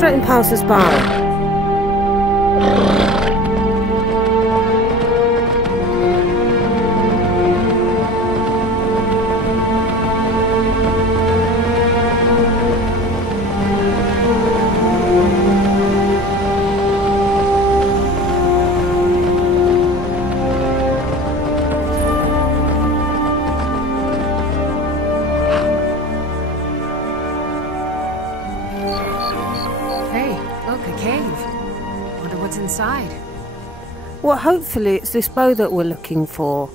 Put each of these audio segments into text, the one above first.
Stretton passes by. Well, hopefully it's this bow that we're looking for.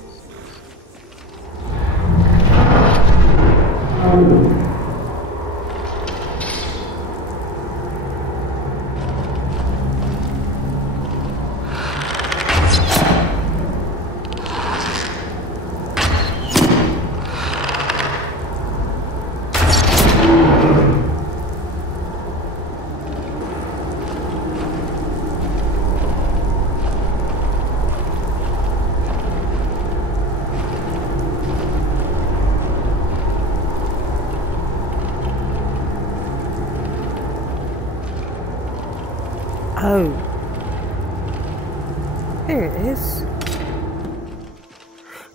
Oh. Here it is.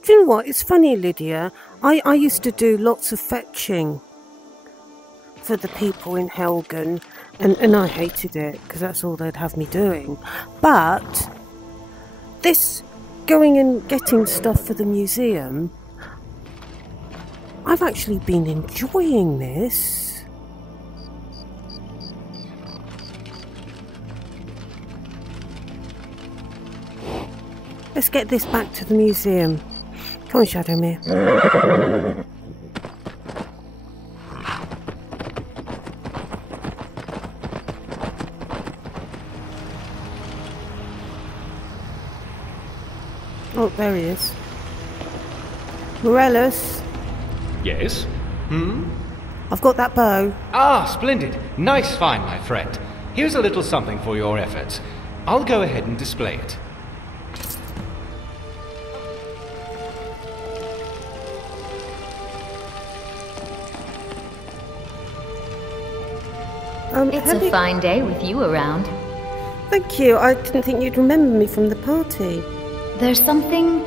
Do you know what? It's funny, Lydia. I used to do lots of fetching for the people in Helgen, and I hated it, because that's all they'd have me doing. But this going and getting stuff for the museum, I've actually been enjoying this. Let's get this back to the museum. Come on, Shadowmere. Oh, there he is. Morellis. Yes? I've got that bow. Ah, splendid. Nice find, my friend. Here's a little something for your efforts. I'll go ahead and display it. It's a fine day with you around. Thank you. I didn't think you'd remember me from the party. There's something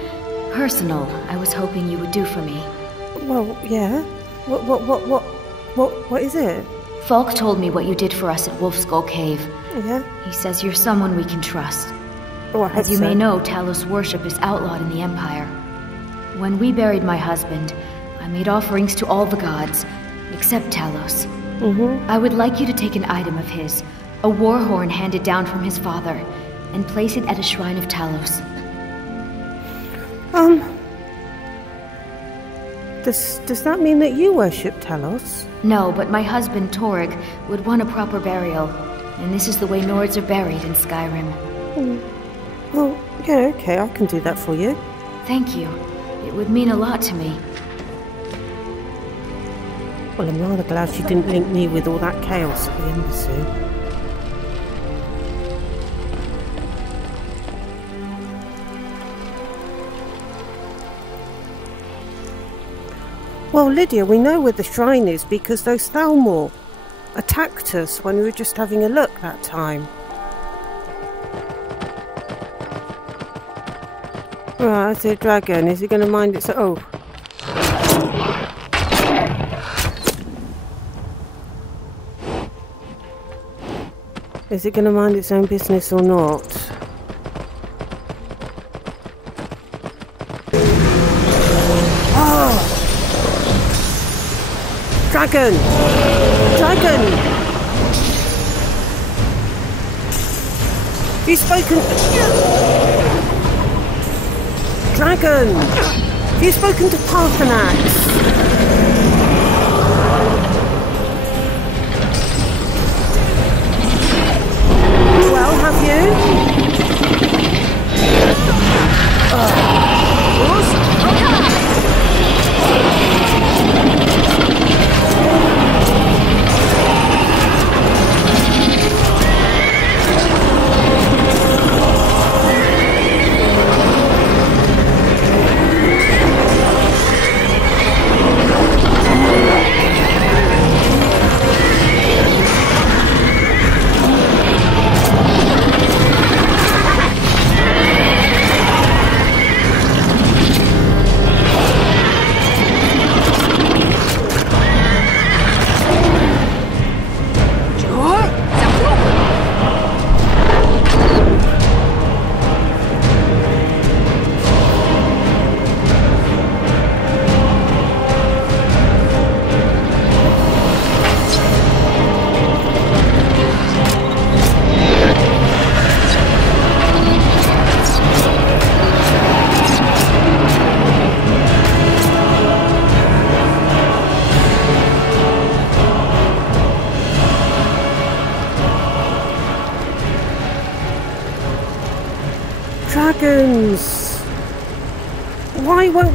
personal I was hoping you would do for me. Well, yeah. What is it? Falk told me what you did for us at Wolfskull Cave. Yeah? He says you're someone we can trust. Oh, I hope As you may know, Talos worship is outlawed in the Empire. When we buried my husband, I made offerings to all the gods, except Talos. I would like you to take an item of his, a war horn handed down from his father, and place it at a shrine of Talos. Does that mean that you worship Talos? No, but my husband, Torg, would want a proper burial, and this is the way Nords are buried in Skyrim. Oh, yeah, okay, I can do that for you. Thank you. It would mean a lot to me. Well, I'm rather glad she didn't link me with all that chaos at the embassy. Well, Lydia, we know where the shrine is because those Thalmor attacked us when we were just having a look that time. Right, I see a dragon. Is he going to mind its... Oh. Is it going to mind its own business or not? Oh! Dragon! Dragon! Have you spoken... Dragon! Have you spoken to Parthenax? Well, have you?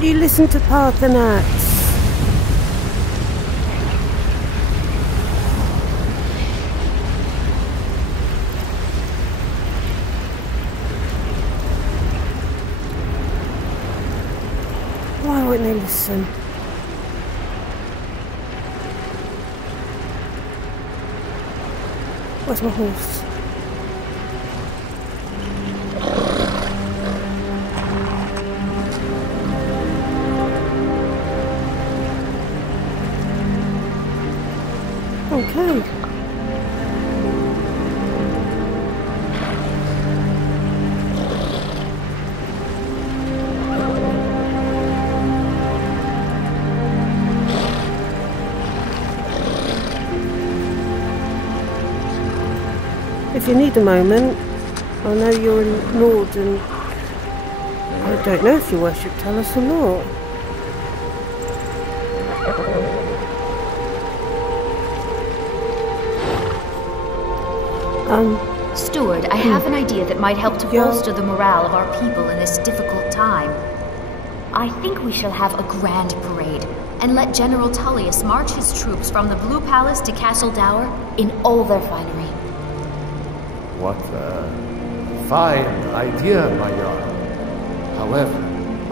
you listen to Parthenax? Why won't they listen? Where's my horse? Okay. If you need a moment, I know you're in Nord and I don't know if you worship Talos or not. Steward, I have an idea that might help to bolster the morale of our people in this difficult time. I think we shall have a grand parade, and let General Tullius march his troops from the Blue Palace to Castle Dower in all their finery. What a fine idea, my Jarl. However,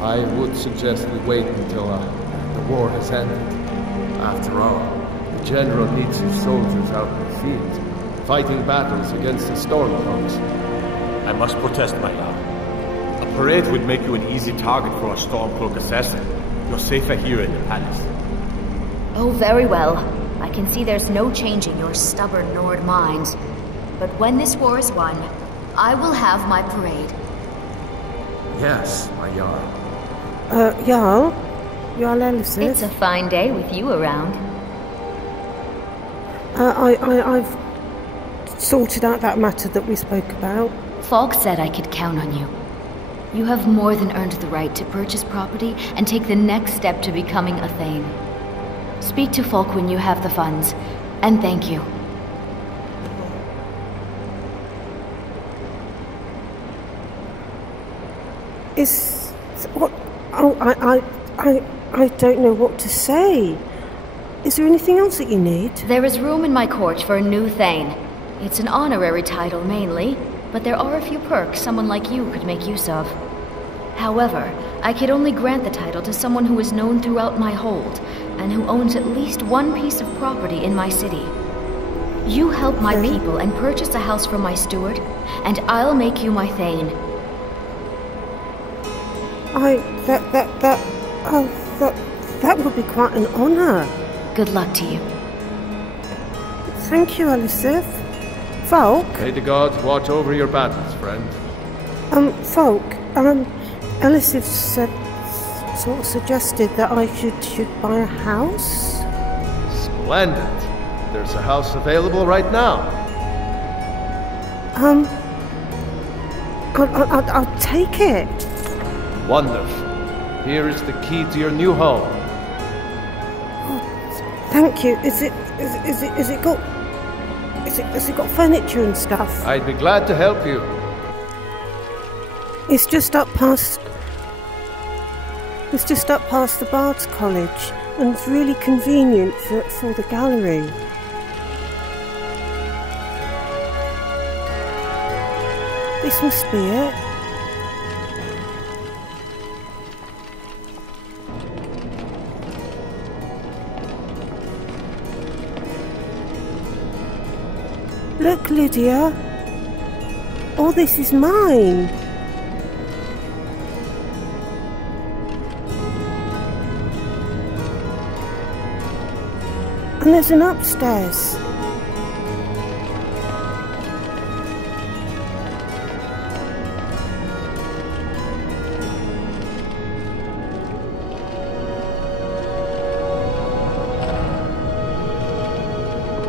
I would suggest we wait until the war has ended. After all, the General needs his soldiers out in the field, fighting battles against the Stormcloaks. I must protest, my lord. A parade would make you an easy target for a Stormcloak assassin. You're safer here in the palace. Oh, very well. I can see there's no changing your stubborn Nord minds. But when this war is won, I will have my parade. Yes, my Jarl. Jarl? Jarl Elisif? It's a fine day with you around. I've sorted out that matter that we spoke about. Falk said I could count on you. You have more than earned the right to purchase property and take the next step to becoming a Thane. Speak to Falk when you have the funds, and thank you. What? Oh, I don't know what to say. Is there anything else that you need? There is room in my court for a new Thane. It's an honorary title mainly, but there are a few perks someone like you could make use of. However, I could only grant the title to someone who is known throughout my hold, and who owns at least one piece of property in my city. You help my people and purchase a house from my steward, and I'll make you my Thane. That would be quite an honor. Good luck to you. Thank you, Elisif. Falk? May the gods watch over your battles, friend. Falk, Elisif sort of suggested that I should buy a house? Splendid. There's a house available right now. I'll take it. Wonderful. Here is the key to your new home. Oh, thank you. Has it got furniture and stuff? I'd be glad to help you. It's just up past the Bard's College, and it's really convenient for the gallery. This must be it. Look, Lydia. All this is mine. And there's an upstairs.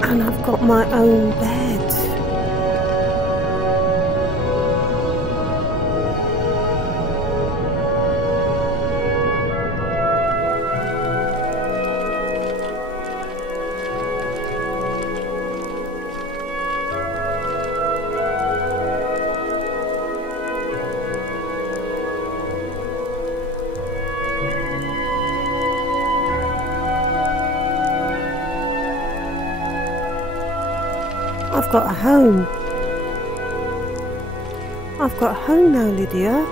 And I've got my own bed. I've got a home. I've got a home now, Lydia.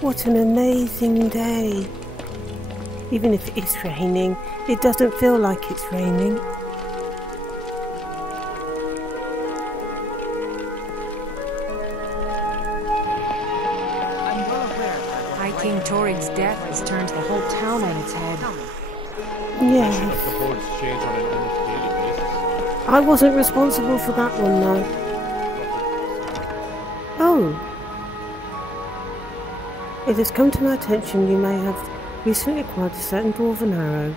What an amazing day. Even if it is raining, it doesn't feel like it's raining. High King Torig's death has turned the whole town on its head. Yes. The boards change on an almost daily basis. I wasn't responsible for that one though. Oh. It has come to my attention you may have recently acquired a certain dwarven arrow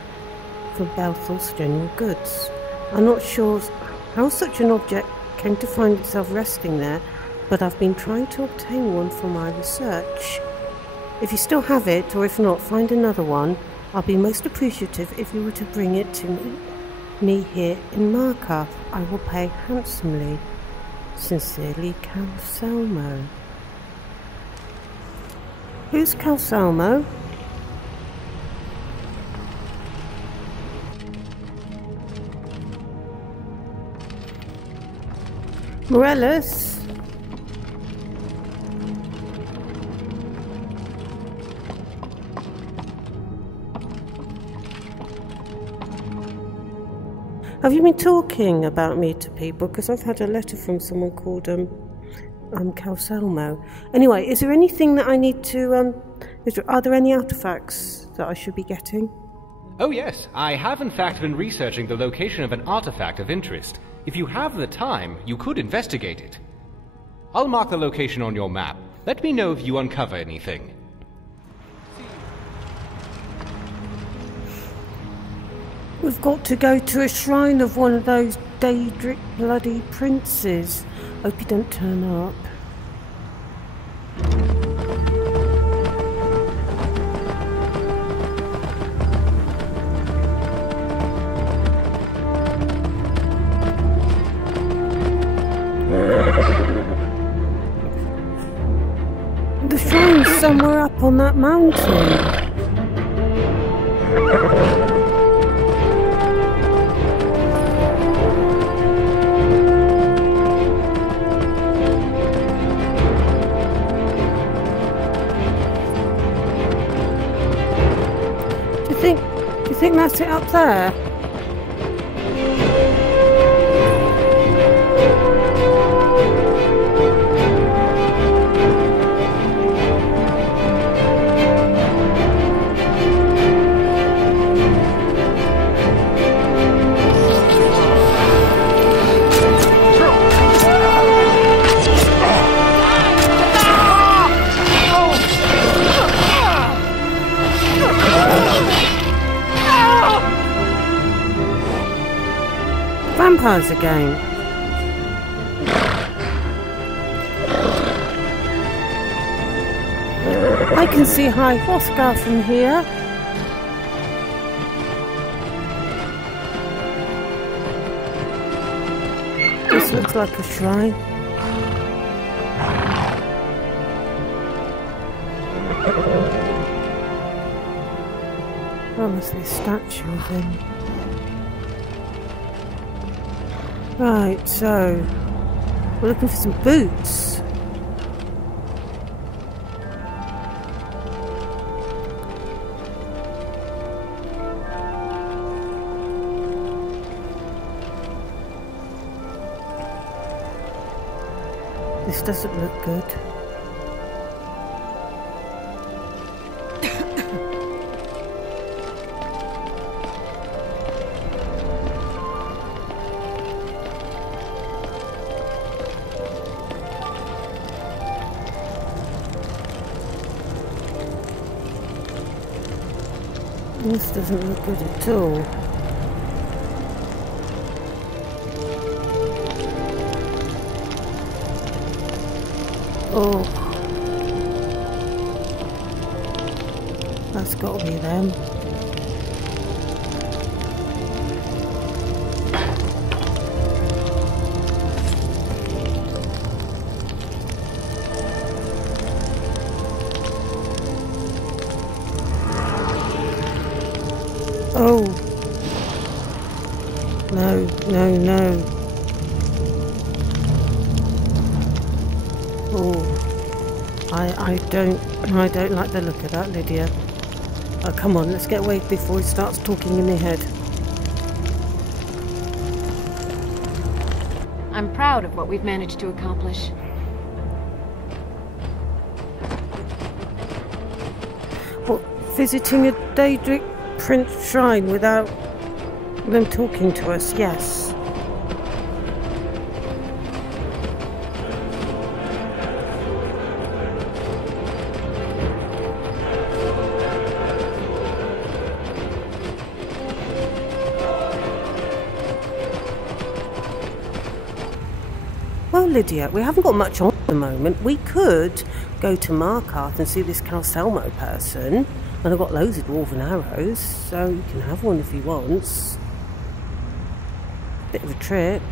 from Belthor's General Goods. I'm not sure how such an object came to find itself resting there, but I've been trying to obtain one for my research. If you still have it, or if not, find another one. I'll be most appreciative if you were to bring it to me here in Markarth. I will pay handsomely. Sincerely, Calcermo. Who's Calcermo? Morellis? Have you been talking about me to people? Because I've had a letter from someone called Calcermo. Anyway, is there anything that I need to are there any artifacts that I should be getting? Oh yes, I have in fact been researching the location of an artifact of interest. If you have the time, you could investigate it. I'll mark the location on your map. Let me know if you uncover anything. We've got to go to a shrine of one of those Daedric bloody princes. Hope you don't turn up. The shrine's somewhere up on that mountain. Do you think that's it up there? Vampires again. I can see High Hrothgar from here. This looks like a shrine. Oh, must be a statue of him. Right, so we're looking for some boots. This doesn't look good. This doesn't look good at all. Oh, that's got to be them. Oh. No, no, no. Oh. I don't like the look of that, Lydia. Oh, come on, let's get away before he starts talking in my head. I'm proud of what we've managed to accomplish. What, visiting a Daedric Prince shrine without them talking to us? Yes. Well, Lydia, we haven't got much on at the moment. We could go to Markarth and see this Calcermo person. And I've got loads of dwarven arrows, so you can have one if he wants. Bit of a trip.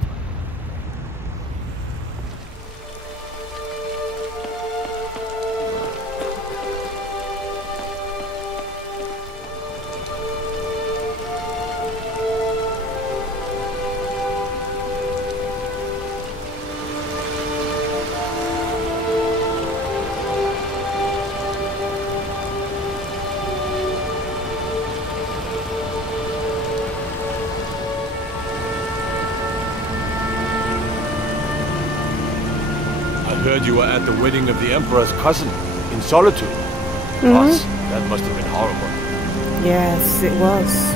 I heard you were at the wedding of the Emperor's cousin, in Solitude. Gosh, that must have been horrible. Yes, it was.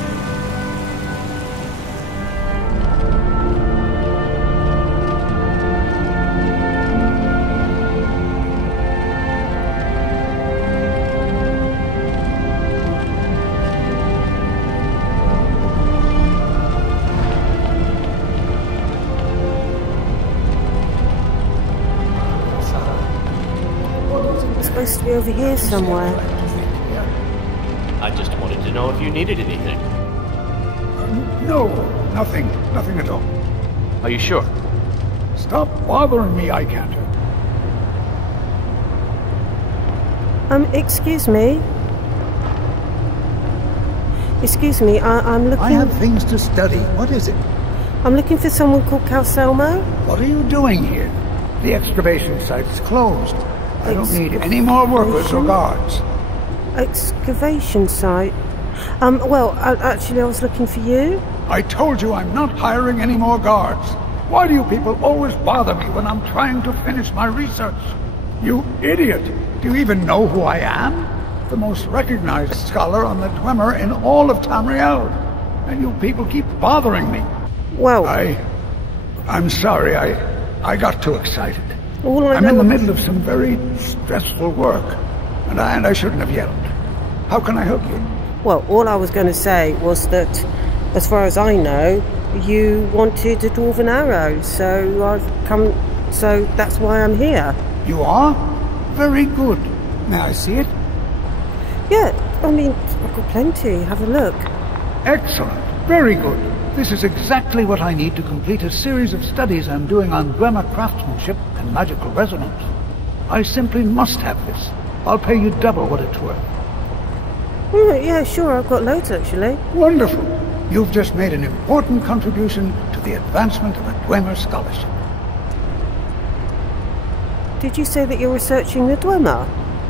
Supposed to be over here somewhere. I just wanted to know if you needed anything. No, nothing at all. Are you sure? Stop bothering me, I can't. Excuse me. Excuse me, I'm looking... I have things to study. What is it? I'm looking for someone called Calcermo. What are you doing here? The excavation site is closed. I don't need any more workers or guards. Excavation site? Well, actually I was looking for you. I told you I'm not hiring any more guards. Why do you people always bother me when I'm trying to finish my research? You idiot! Do you even know who I am? The most recognized scholar on the Dwemer in all of Tamriel. And you people keep bothering me. Well... I'm sorry, I got too excited. I'm in the middle of some very stressful work, and I shouldn't have yelled. How can I help you? Well, all I was going to say was that, as far as I know, you wanted a dwarven arrow, so I've come... so that's why I'm here. You are? Very good. May I see it? Yeah, I mean, I've got plenty. Have a look. Excellent. Very good. This is exactly what I need to complete a series of studies I'm doing on Dwemer craftsmanship and magical resonance. I simply must have this. I'll pay you double what it's worth. Yeah, sure, I've got loads actually. Wonderful. You've just made an important contribution to the advancement of the Dwemer scholarship. Did you say that you're researching the Dwemer?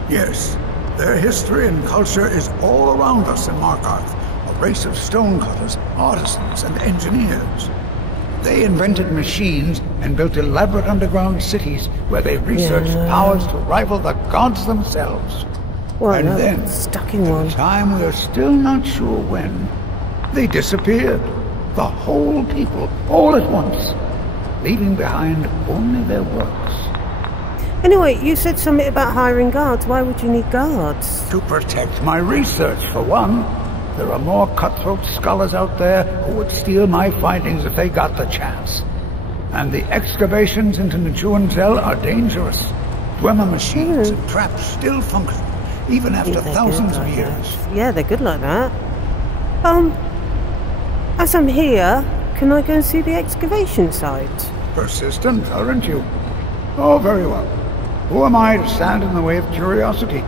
Yes. Their history and culture is all around us in Markarth. A race of stonecutters, artisans, and engineers. They invented machines and built elaborate underground cities where they researched powers to rival the gods themselves. Well, and then, stuck in one. at a time we're still not sure when, they disappeared. The whole people, all at once, leaving behind only their works. Anyway, you said something about hiring guards. Why would you need guards? To protect my research, for one. There are more cutthroat scholars out there who would steal my findings if they got the chance. And the excavations into Najuanzel are dangerous. Dwemer machines and traps still function, even after thousands of years. Yeah, they're good like that. As I'm here, can I go and see the excavation site? Persistent, aren't you? Oh, very well. Who am I to stand in the way of curiosity?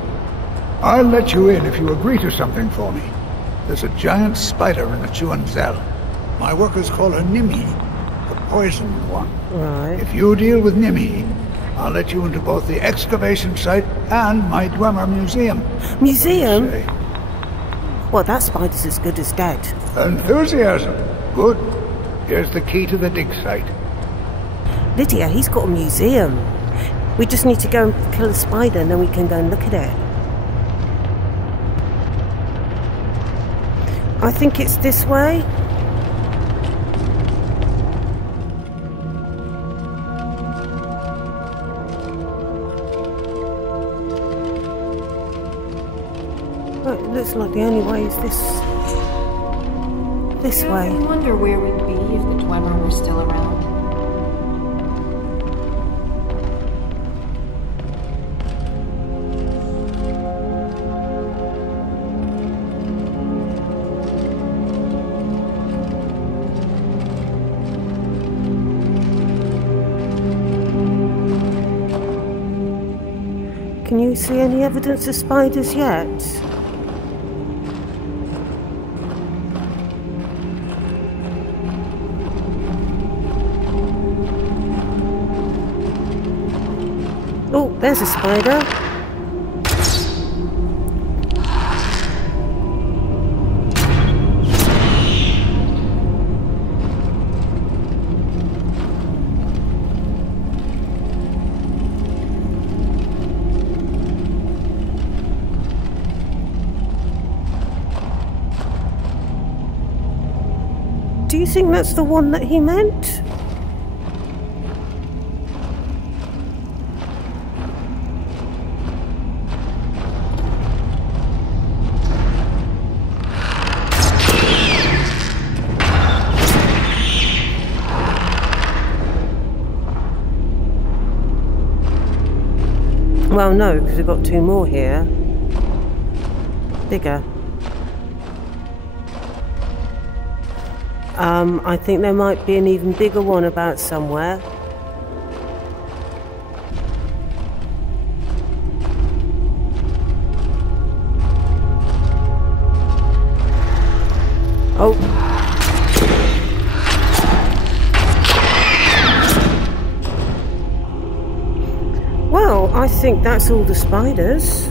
I'll let you in if you agree to something for me. There's a giant spider in the Chuanzel. My workers call her Nimi, the poisoned one. Right. If you deal with Nimi, I'll let you into both the excavation site and my Dwemer museum. Museum? Well, that spider's as good as dead. Enthusiasm. Good. Here's the key to the dig site. Lydia, he's got a museum. We just need to go and kill a spider and then we can go and look at it. I think it's this way. Well, it looks like the only way is this way. I wonder where we'd be if the Dwemer were still around. Can you see any evidence of spiders yet? Oh, there's a spider. Do you think that's the one that he meant? Well, no, because we've got two more here. Bigger. I think there might be an even bigger one about somewhere. Oh. Well, I think that's all the spiders.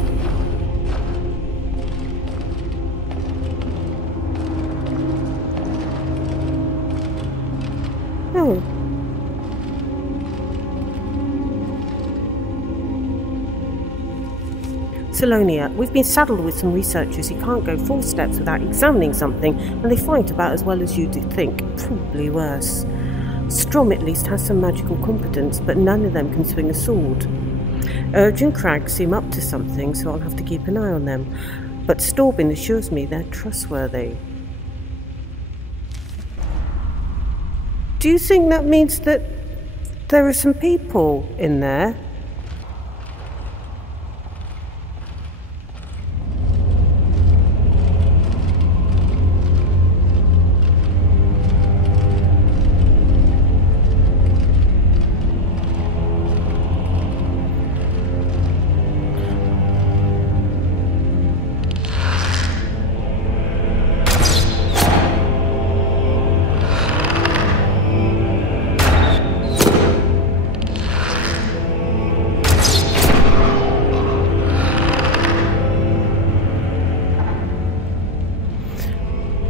Oh. Salonia, we've been saddled with some researchers who can't go 4 steps without examining something, and they fight about as well as you'd think, probably worse. Strom at least has some magical competence, but none of them can swing a sword. Urge and Crag seem up to something, so I'll have to keep an eye on them, but Storbin assures me they're trustworthy. Do you think that means that there are some people in there?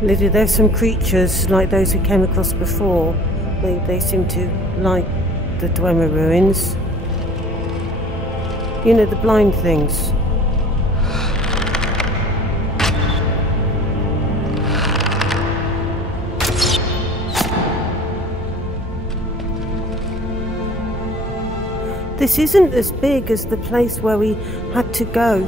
Lydia, there's some creatures like those we came across before. They seem to like the Dwemer ruins. You know, the blind things. This isn't as big as the place where we had to go.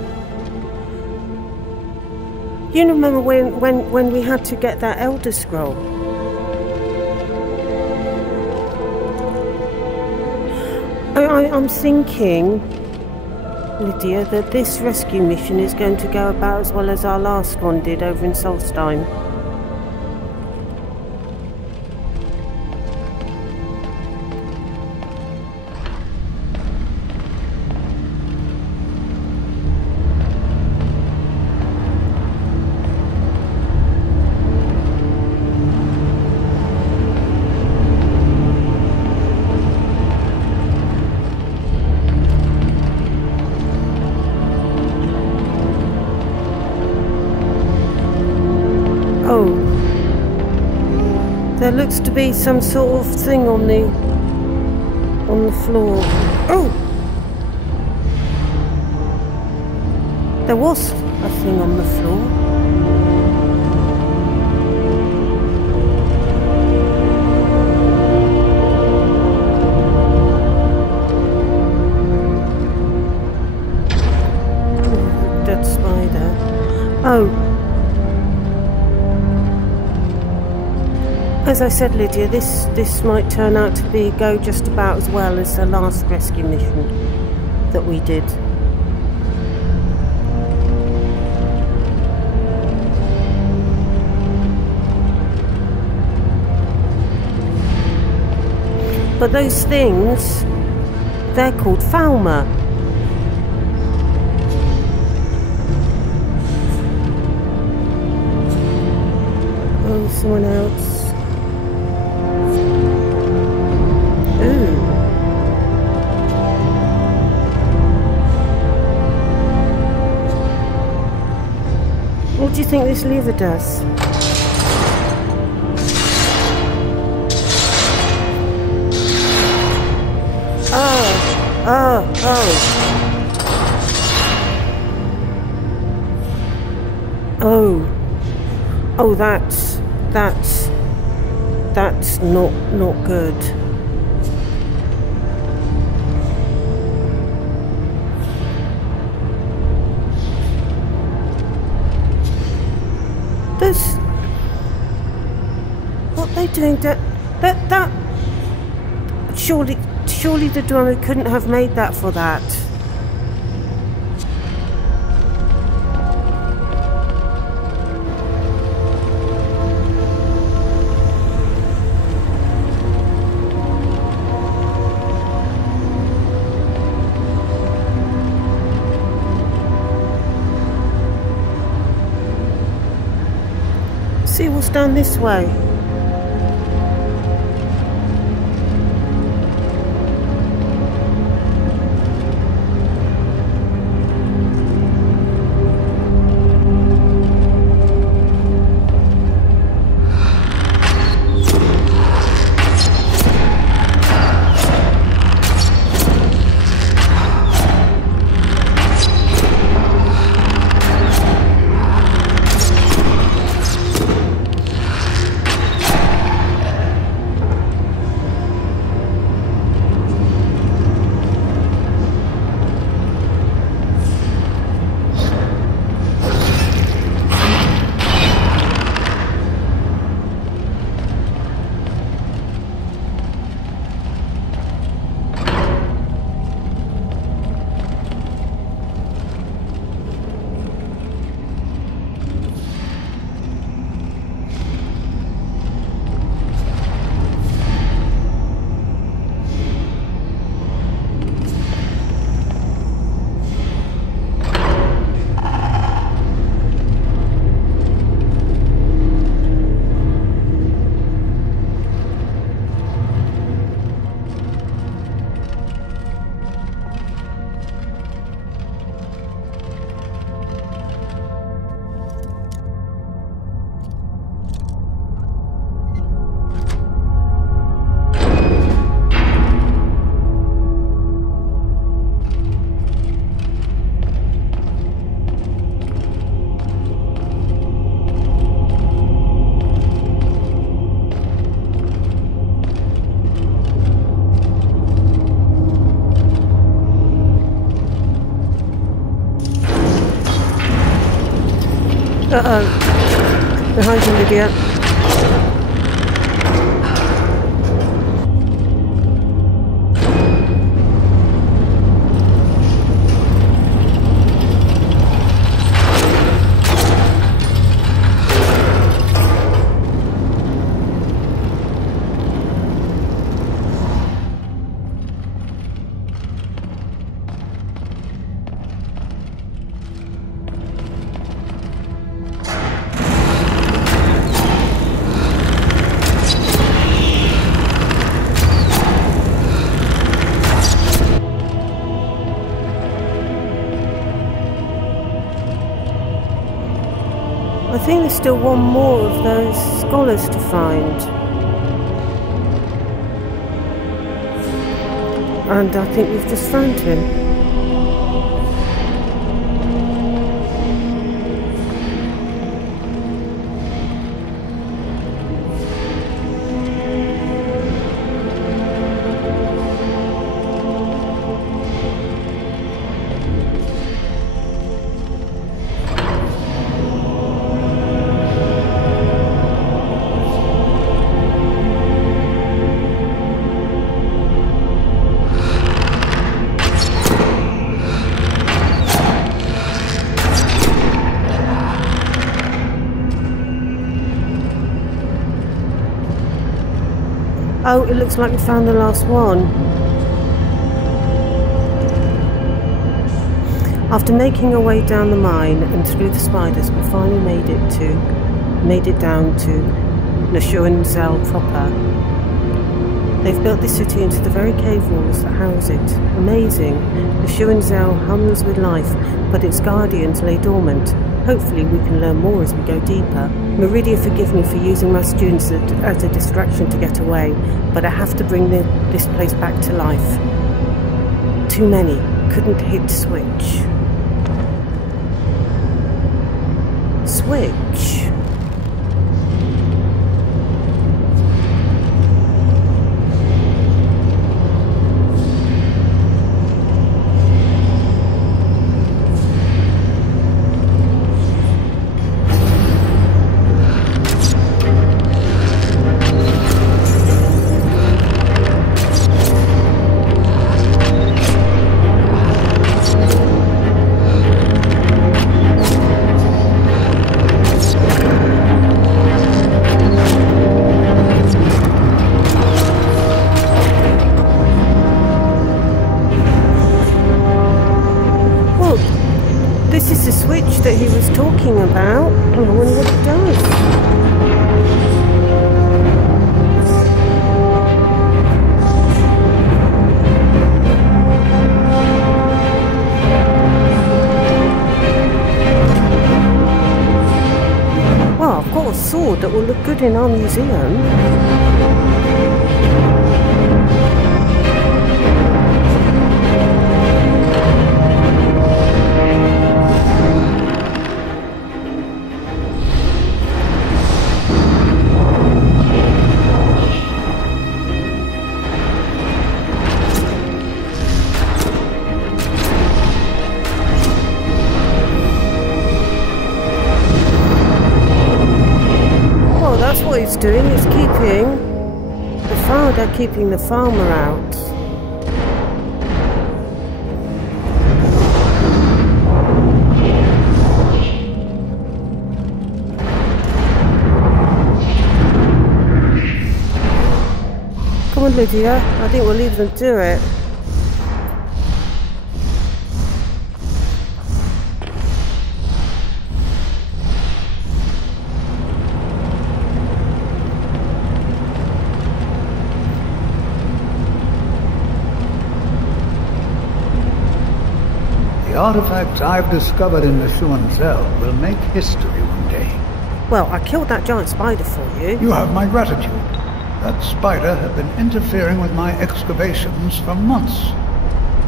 You remember when we had to get that Elder Scroll? I'm thinking, Lydia, that this rescue mission is going to go about as well as our last one did over in Solstheim. Oh. There looks to be some sort of thing on the floor. Oh! There was a thing on the floor. Dead spider. Oh. As I said, Lydia, this might turn out to go just about as well as the last rescue mission that we did. But those things, they're called Falmer. Oh, someone else. Ooh. What do you think this lever does? Oh, that's not good. What are they doing? That surely the Dwemer couldn't have made that for that. See what's down this way. Uh-oh. Behind you, Lydia. I think there's still one more of those scholars to find. And I think we've just found him. Oh, it looks like we found the last one. After making our way down the mine and through the spiders, we finally made it down to Neshuanzel proper. They've built this city into the very cave walls that house it. Amazing. Neshuanzel hums with life, but its guardians lay dormant. Hopefully we can learn more as we go deeper. Meridia, forgive me for using my students as a distraction to get away, but I have to bring this place back to life. Too many. Couldn't hit switch. Switch? That he was talking about. I wonder what it does. Well, I've got a sword that will look good in our museum. Doing is keeping the farmer out. Come on, Lydia. I think we'll leave them do it. The artifacts I've discovered in Neshuanzel will make history one day. Well, I killed that giant spider for you. You have my gratitude. That spider had been interfering with my excavations for months.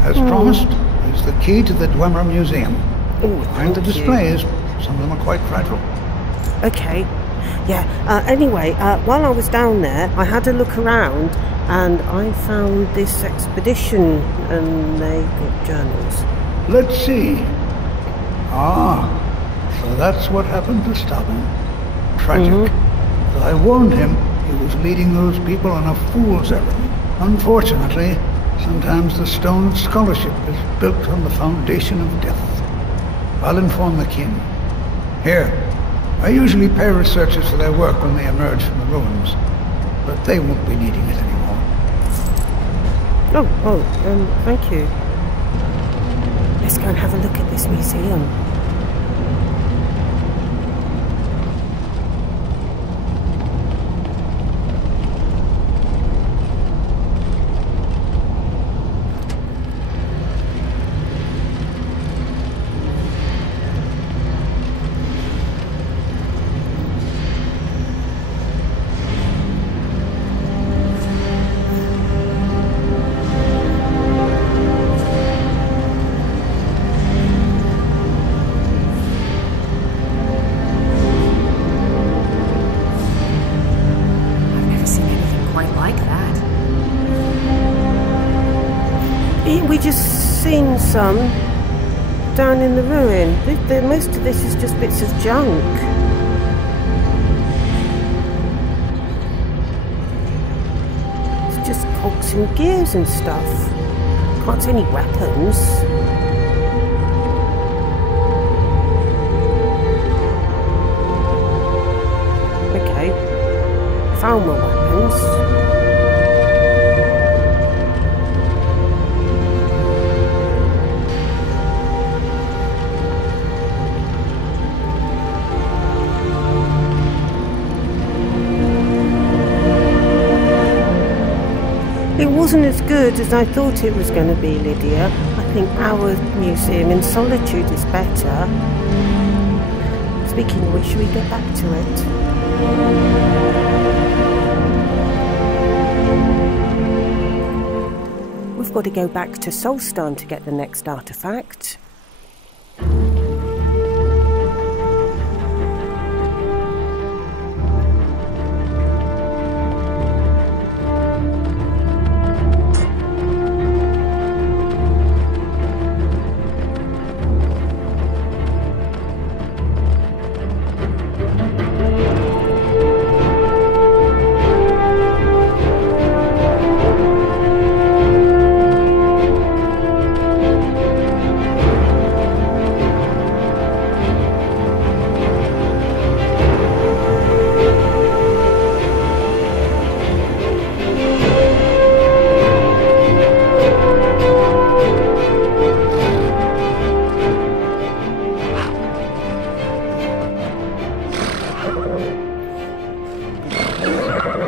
As promised, is the key to the Dwemer Museum. Behind the displays, some of them are quite frightful. Okay. Yeah, anyway, while I was down there, I had a look around and I found this expedition and they got journals. Let's see. Ah, so that's what happened to stop him. Tragic. But I warned him he was leading those people on a fool's errand. Unfortunately, sometimes the stone of scholarship is built on the foundation of death. I'll inform the king. Here, I usually pay researchers for their work when they emerge from the ruins, but they won't be needing it anymore. Thank you. Let's go and have a look at this museum. we just seen some down in the ruin? Most of this is just bits of junk. It's just cogs and gears and stuff. Can't see any weapons. Okay. Found more weapons. It wasn't as good as I thought it was going to be, Lydia. I think our museum in Solitude is better. Speaking of which, should we get back to it? We've got to go back to Solstarn to get the next artefact.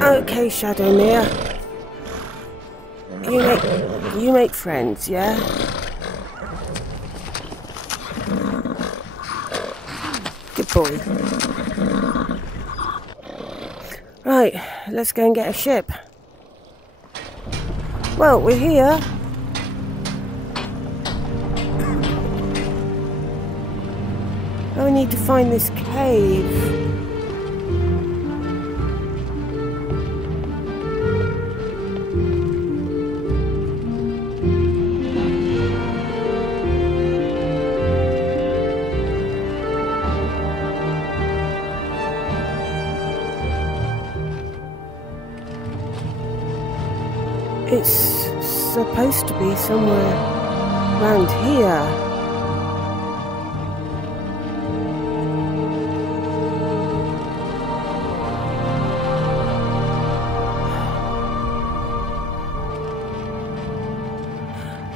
Okay, Shadowmere. You make friends, yeah? Good boy. Right, let's go and get a ship. Well, we're here. Now we need to find this cave. It's supposed to be somewhere around here.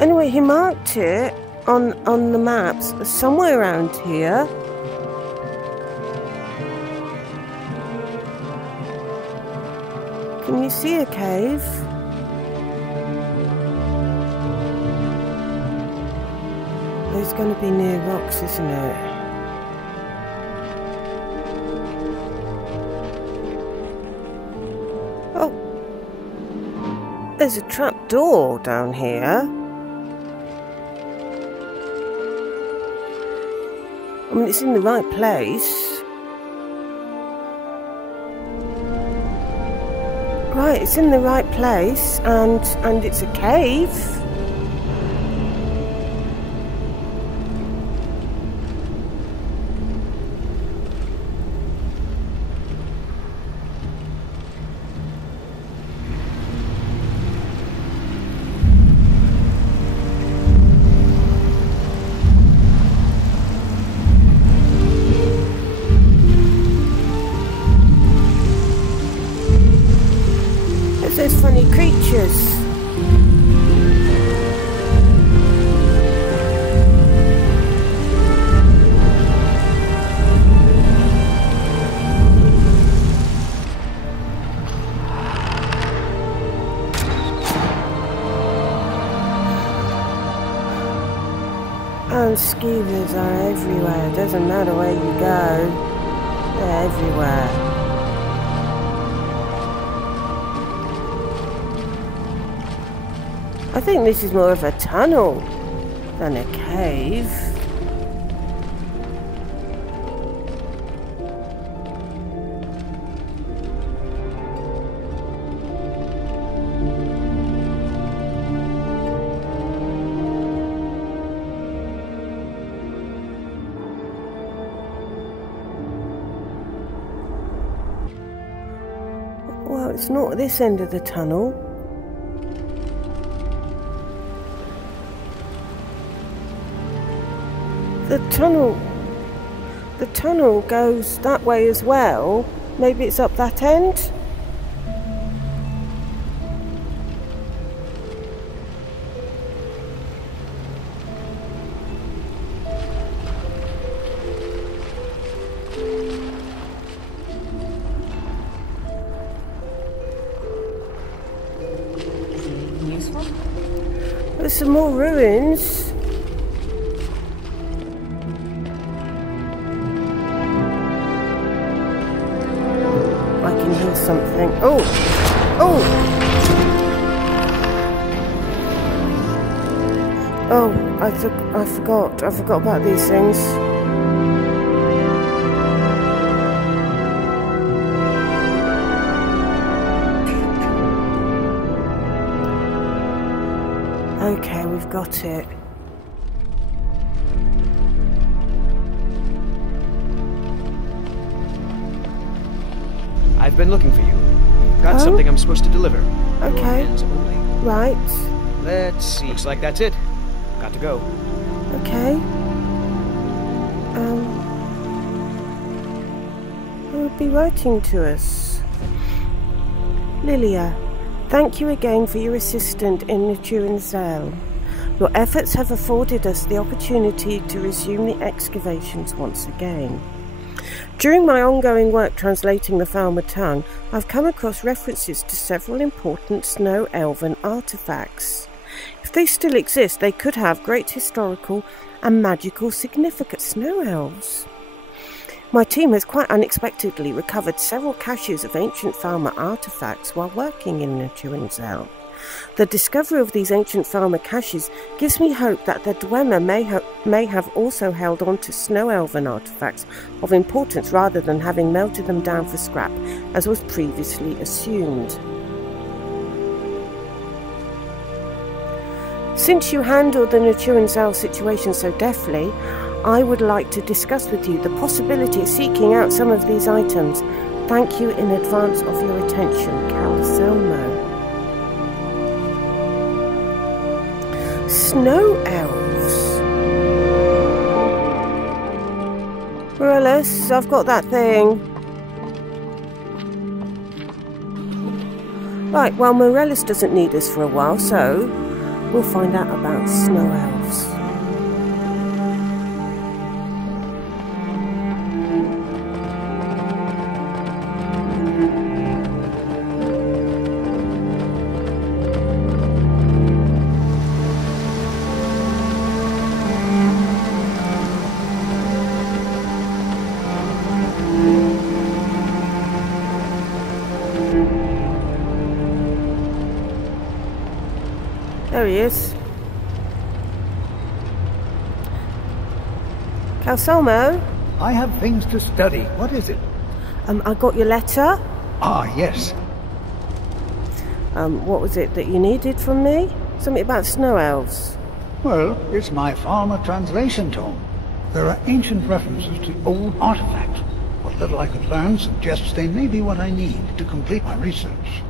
Anyway, he marked it on the maps somewhere around here. Can you see a cave? It's going to be near rocks, isn't it? Oh! There's a trap door down here. I mean, it's in the right place. Right, it's in the right place, and it's a cave. Those funny creatures. And skeevers are everywhere. It doesn't matter where you go. They're everywhere. I think this is more of a tunnel than a cave. Well, it's not at this end of the tunnel. The tunnel goes that way as well. Maybe it's up that end? Useful? There's some more ruins. I can hear something. Oh! Oh! Oh, I forgot. I forgot about these things. Okay, we've got it. I've been looking for you. Got something I'm supposed to deliver. Okay. Right. Let's see. Looks like that's it. Got to go. Okay. Who would be writing to us? Lillia, thank you again for your assistance in Naturenzel. Your efforts have afforded us the opportunity to resume the excavations once again. During my ongoing work translating the Falmer tongue, I've come across references to several important Snow Elven artefacts. If they still exist, they could have great historical and magical significance. Snow elves. My team has quite unexpectedly recovered several caches of ancient Falmer artefacts while working in Naturenzel. The discovery of these ancient Falmer caches gives me hope that the Dwemer may have also held on to Snow Elven artefacts of importance rather than having melted them down for scrap, as was previously assumed. Since you handled the Naturenzel situation so deftly, I would like to discuss with you the possibility of seeking out some of these items. Thank you in advance of your attention, Calcermo. Snow elves. Morellis, I've got that thing. Right, well, Morellis doesn't need us for a while, so we'll find out about snow elves. There he is. Calcermo? I have things to study. What is it? I got your letter. Ah, yes. What was it that you needed from me? Something about snow elves. Well, it's my Falmer translation tome. There are ancient references to old artifacts. What little I could learn suggests they may be what I need to complete my research.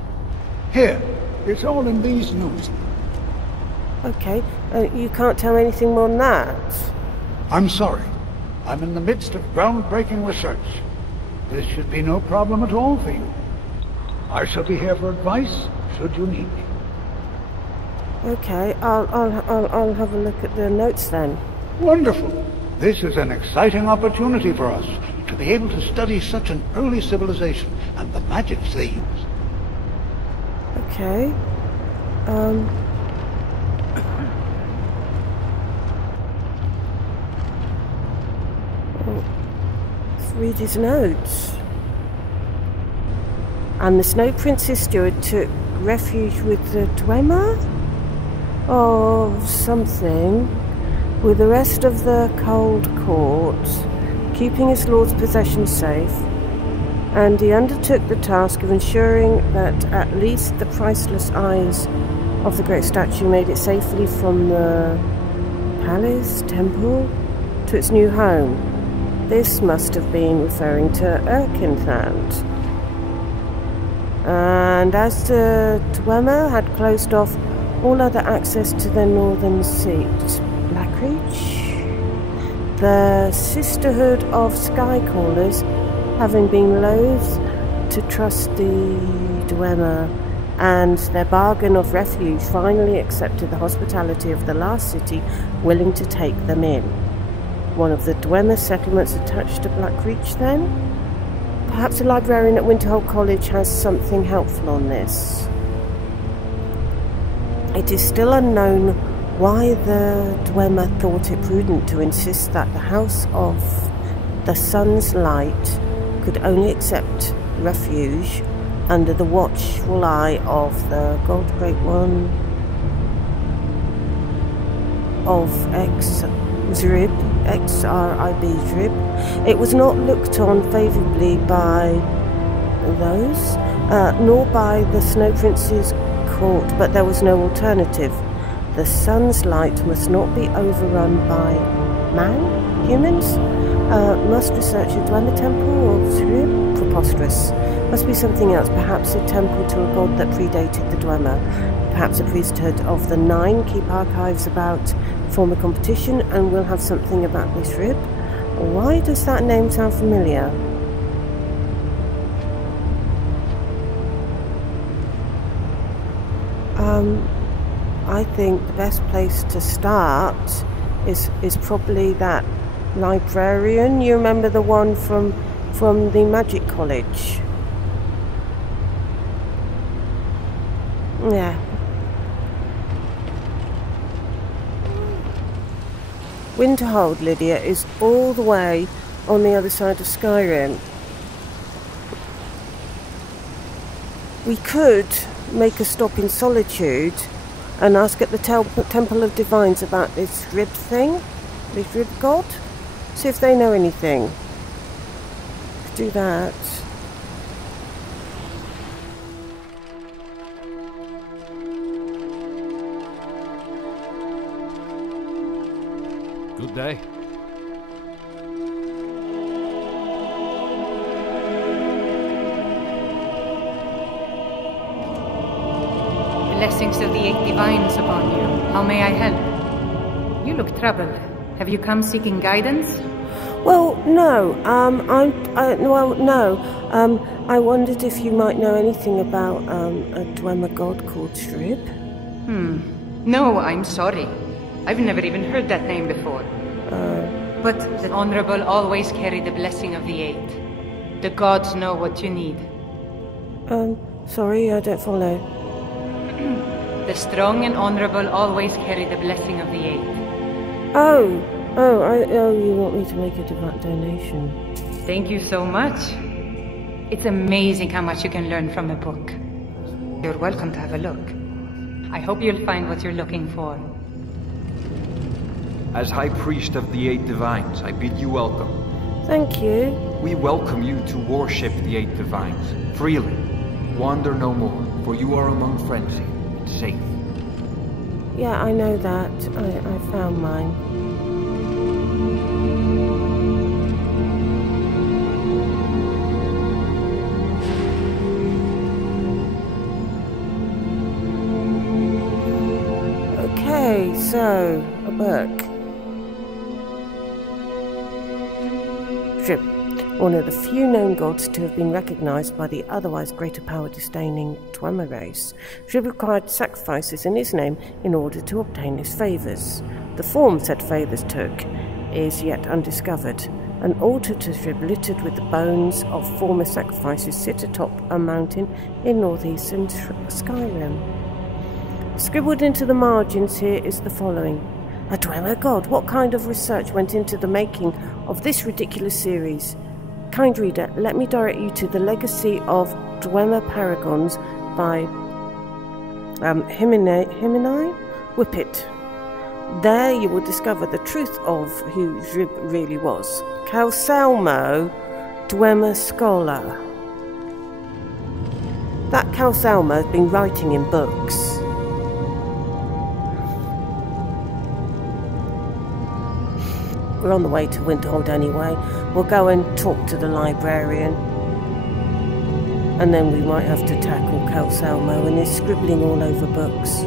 Here, it's all in these notes. Okay, you can't tell me anything more than that? I'm sorry. I'm in the midst of groundbreaking research. This should be no problem at all for you. I shall be here for advice, should you need me. Okay, I'll have a look at the notes then. Wonderful. This is an exciting opportunity for us to be able to study such an early civilization and the magics they use. Okay. Let's read his notes. And the Snow Princess Steward took refuge with the Dwemer? Of something. With the rest of the Cold Court, keeping his lord's possessions safe. And he undertook the task of ensuring that at least the priceless eyes of the great statue made it safely from the palace, temple, to its new home. This must have been referring to Erkenthand. And as the Dwemer had closed off all other access to their northern seat, Blackreach, the Sisterhood of Skycallers, having been loath to trust the Dwemer and their bargain of refuge, finally accepted the hospitality of the last city willing to take them in. One of the Dwemer settlements attached to Blackreach, then? Perhaps a librarian at Windhelm College has something helpful on this. It is still unknown why the Dwemer thought it prudent to insist that the House of the Sun's Light could only accept refuge under the watchful eye of the Gold Great One of Xrib. It was not looked on favourably by those, nor by the Snow Prince's court, but there was no alternative. The sun's light must not be overrun by humans. Must research a Dwemer temple or Xrib? Preposterous. Must be something else, perhaps a temple to a god that predated the Dwemer. Perhaps a priesthood of the Nine. Keep archives about former competition, and we'll have something about this Xrib. Why does that name sound familiar? I think the best place to start is probably that librarian. You remember the one from the Magic College? Yeah. Winterhold, Lillia, is all the way on the other side of Skyrim. We could make a stop in Solitude and ask at the Temple of Divines about this Xrib thing, this Xrib god. See if they know anything. Could do that. Good day. Blessings of the Eight Divines upon you. How may I help? You look troubled. Have you come seeking guidance? Well, no. I wondered if you might know anything about a Dwemer god called Xrib. No, I'm sorry. I've never even heard that name before. But the Honorable always carry the blessing of the Eight. The gods know what you need. Sorry, I don't follow. The strong and honorable always carry the blessing of the Eight. You want me to make a donation? Thank you so much. It's amazing how much you can learn from a book. You're welcome to have a look. I hope you'll find what you're looking for. As High Priest of the Eight Divines, I bid you welcome. Thank you. We welcome you to worship the Eight Divines, freely. Wander no more, for you are among friends here, and safe. Yeah, I know that. I found mine. Okay, so, a book. Xrib, one of the few known gods to have been recognized by the otherwise greater power-disdaining Dwemer race. Xrib required sacrifices in his name in order to obtain his favors. The form said favors took is yet undiscovered. An altar to Xrib littered with the bones of former sacrifices sit atop a mountain in northeastern Skyrim. Scribbled into the margins here is the following. A Dwemer god, what kind of research went into the making of this ridiculous series? Kind reader, let me direct you to The Legacy of Dwemer Paragons by Himini Whippet. There you will discover the truth of who Xrib really was. Calcermo, Dwemer scholar. That Calcermo has been writing in books. We're on the way to Windhelm anyway. We'll go and talk to the librarian. And then we might have to tackle Calcermo and his scribbling all over books.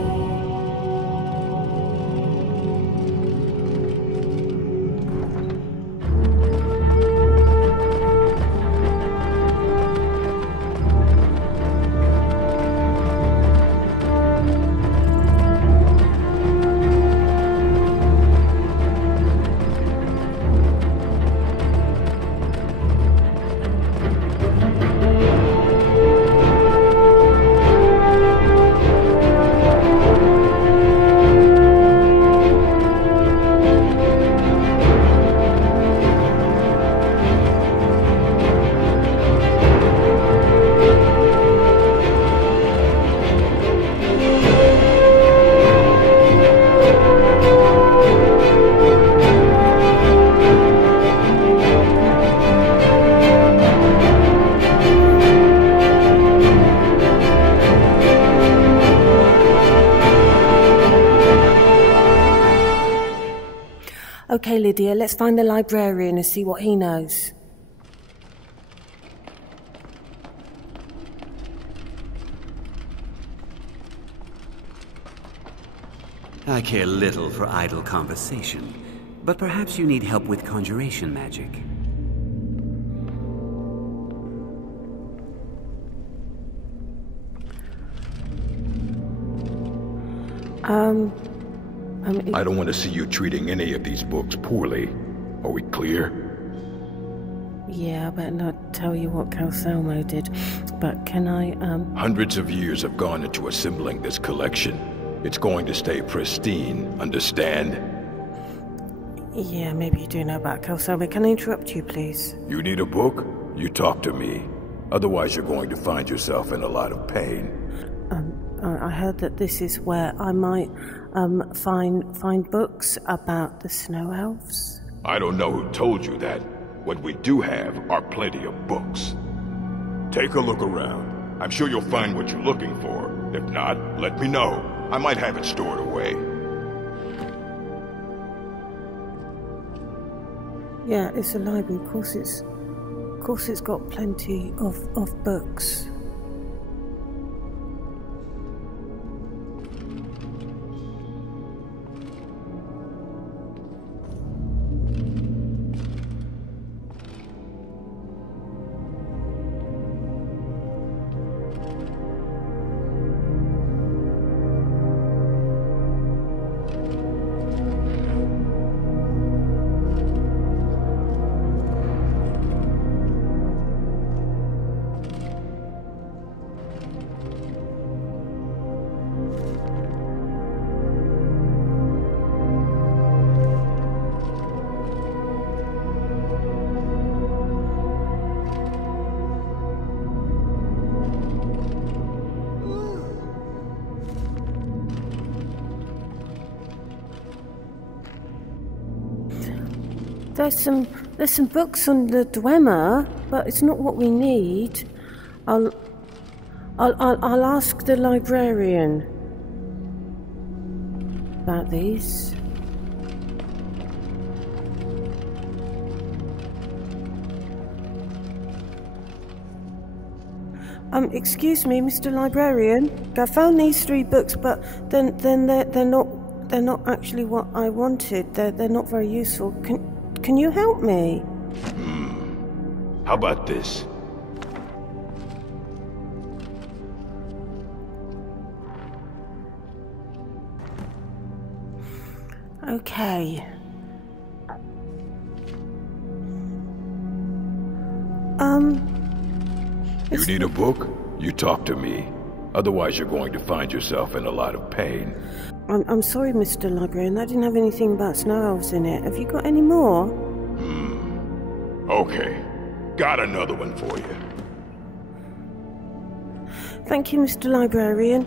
Okay, Lydia, let's find the librarian and see what he knows. I care little for idle conversation, but perhaps you need help with conjuration magic. I don't want to see you treating any of these books poorly. Are we clear? Yeah, I better not tell you what Calcermo did, but can I, Hundreds of years have gone into assembling this collection. It's going to stay pristine, understand? Yeah, maybe you do know about Calcermo. Can I interrupt you, please? You need a book? You talk to me. Otherwise you're going to find yourself in a lot of pain. I heard that this is where I might, find books about the Snow Elves. I don't know who told you that. What we do have are plenty of books. Take a look around. I'm sure you'll find what you're looking for. If not, let me know. I might have it stored away. Yeah, it's a library. Of course it's got plenty of books. There's some books on the Dwemer, but it's not what we need. I'll ask the librarian about these. Excuse me, Mr. Librarian. I found these 3 books, but then they're not actually what I wanted. They're not very useful. Can you help me? How about this? Okay. You need a book? You talk to me. Otherwise you're going to find yourself in a lot of pain. I'm sorry, Mr. Librarian. That didn't have anything about Snow Elves in it. Have you got any more? Okay. Got another one for you. Thank you, Mr. Librarian.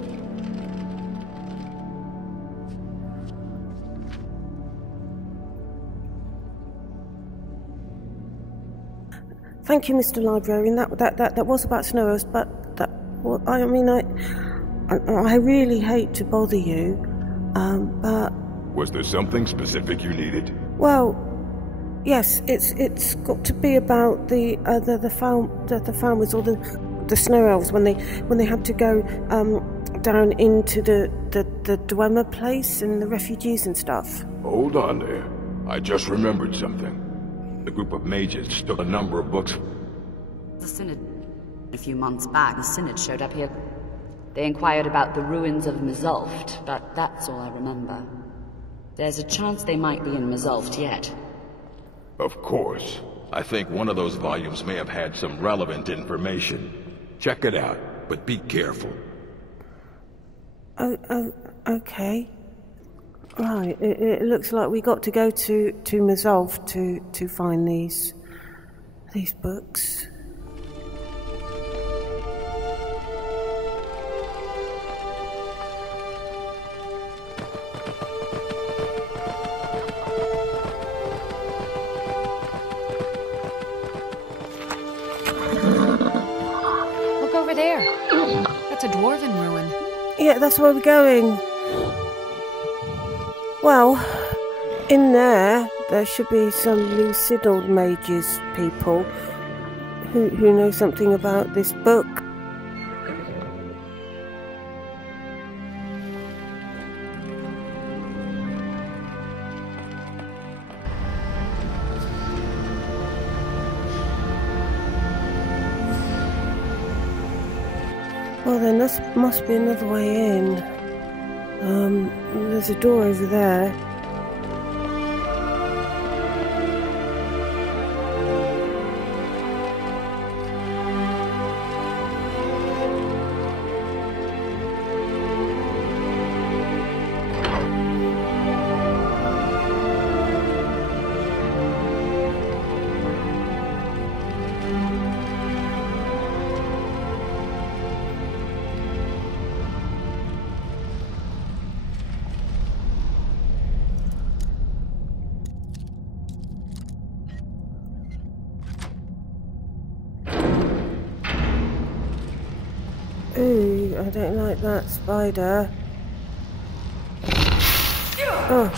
Thank you, Mr. Librarian. That was about Snow Elves, but well, I mean, I really hate to bother you, but... Was there something specific you needed? Well, yes, it's got to be about the farm with all the Snow Elves when they had to go down into the Dwemer place and the refugees and stuff. Hold on there. I just remembered something. The group of mages took a number of books. The Synod. A few months back, the Synod showed up here. They inquired about the ruins of Mizulft, but that's all I remember. There's a chance they might be in Mizulft yet. Of course. I think one of those volumes may have had some relevant information. Check it out, but be careful. Oh, okay. Right, it looks like we got to go to Mizulft to find these books. Look over there. That's a dwarven ruin. Yeah, that's where we're going. Well, in there should be some Lucidal mages people who know something about this book. Well, then this must be another way in. There's a door over there. Ooh, I don't like that spider. Oh.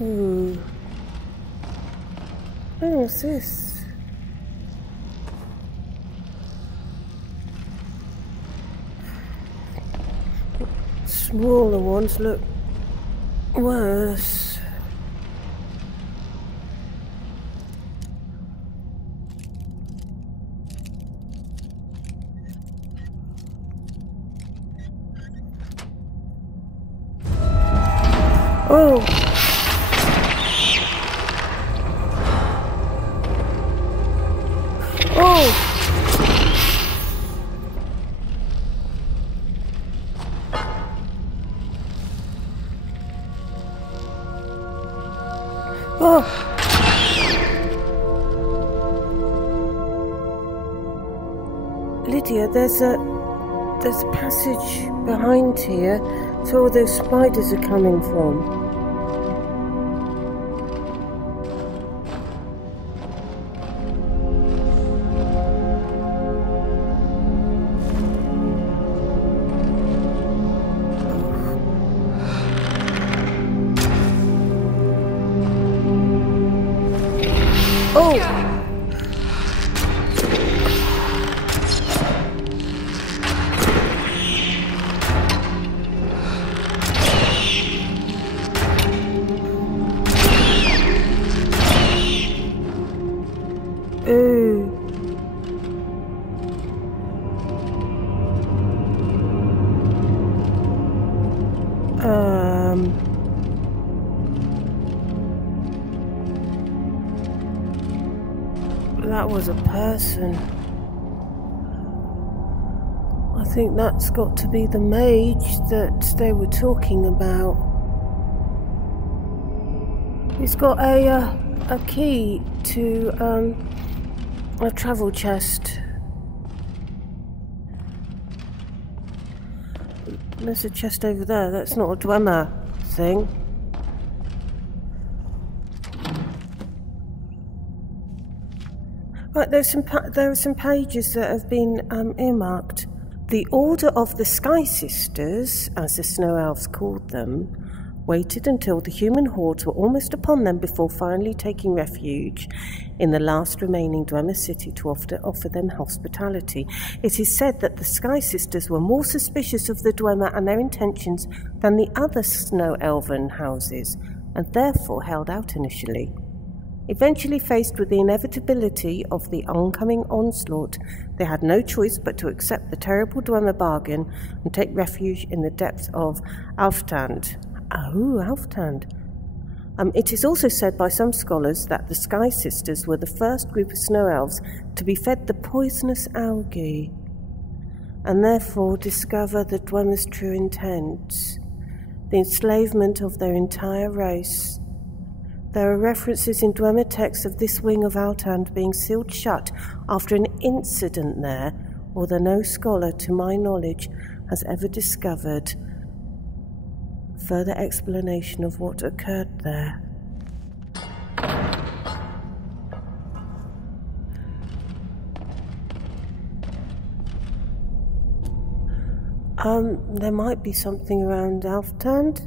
Ooh. Oh, what's this? Smaller ones look worse. Oh! Oh! Oh! Lydia, there's a passage behind here, so all those spiders are coming from. That was a person. I think that's got to be the mage that they were talking about. He's got a key to a travel chest. There's a chest over there. That's not a Dwemer thing. Right, there are some pages that have been earmarked The Order of the Sky Sisters, as the Snow Elves called them, waited until the human hordes were almost upon them before finally taking refuge in the last remaining Dwemer city to offer them hospitality. It is said that the Sky Sisters were more suspicious of the Dwemer and their intentions than the other Snow Elven houses, and therefore held out initially. Eventually faced with the inevitability of the oncoming onslaught, they had no choice but to accept the terrible Dwemer bargain and take refuge in the depths of Alftand. Oh, Alftand. It is also said by some scholars that the Sky Sisters were the first group of Snow Elves to be fed the poisonous algae, and therefore discover the Dwemer's true intent, the enslavement of their entire race. There are references in Dwemer texts of this wing of Alftand being sealed shut after an incident there, although no scholar, to my knowledge, has ever discovered further explanation of what occurred there. There might be something around Alftand.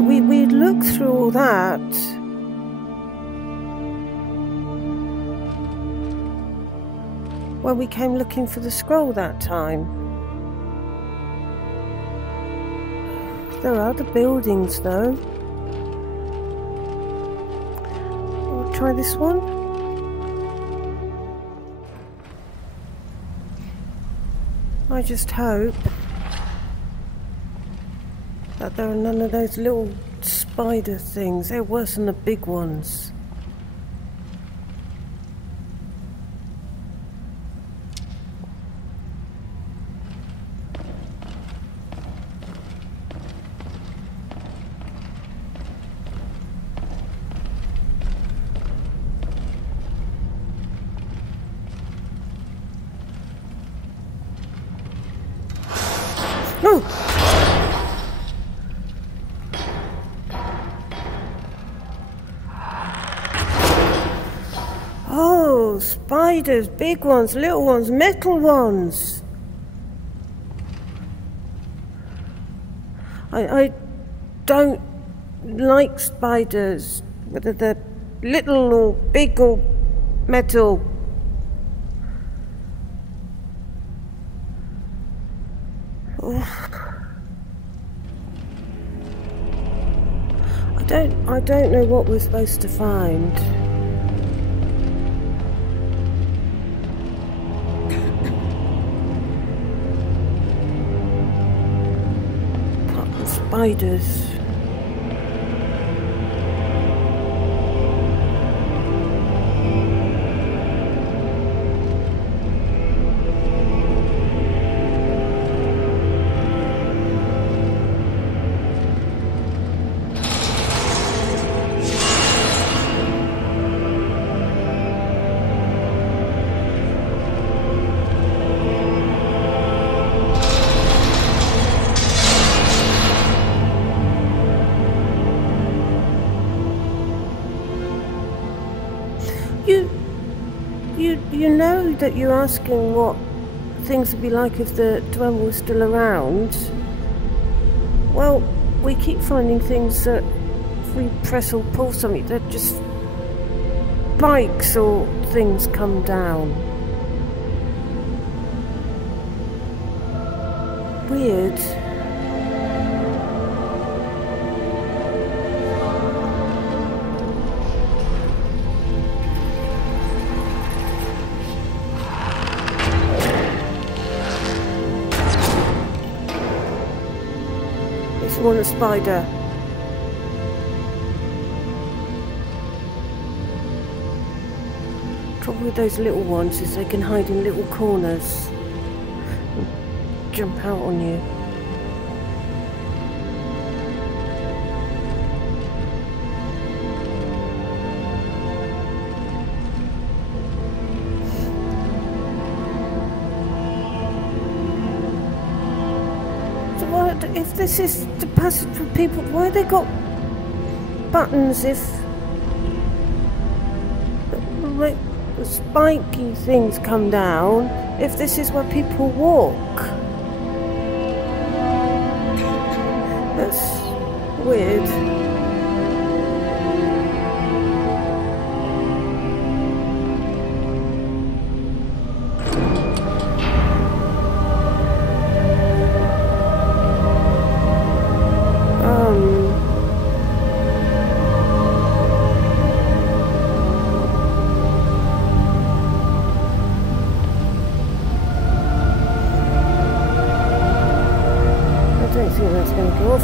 We'd looked through all that. When we came looking for the scroll that time. There are other buildings though. We'll try this one. I just hope that there are none of those little spider things. They're worse than the big ones. Oh! Spiders, big ones, little ones, metal ones. I don't like spiders, whether they're little or big or metal. Oh. I don't know what we're supposed to find. Spiders. You know that you're asking what things would be like if the Dwemer was still around. Well, we keep finding things that if we press or pull something, they're just spikes or things come down. Weird. It's one a spider. Trouble with those little ones is they can hide in little corners and jump out on you. So what, if this is the passage for people, why have they got buttons if like the spiky things come down if this is where people walk? That's weird.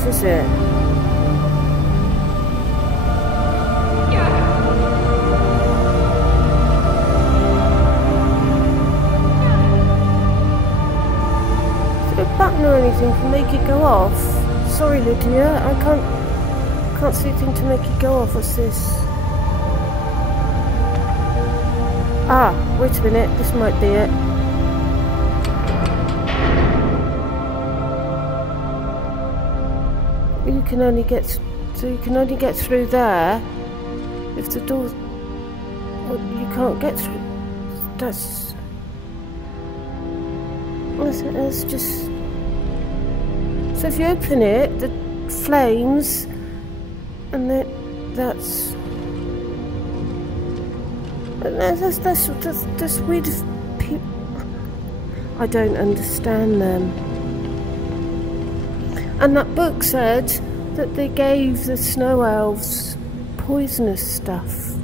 Is it? Is there a button or anything to make it go off? Sorry, Lydia, I can't see a thing to make it go off. What's this? Ah, wait a minute, this might be it. You can only get through there if the door. Well, you can't get through. That's just. So if you open it, the flames, and that's weird. People, I don't understand them. And that book said that they gave the Snow Elves poisonous stuff.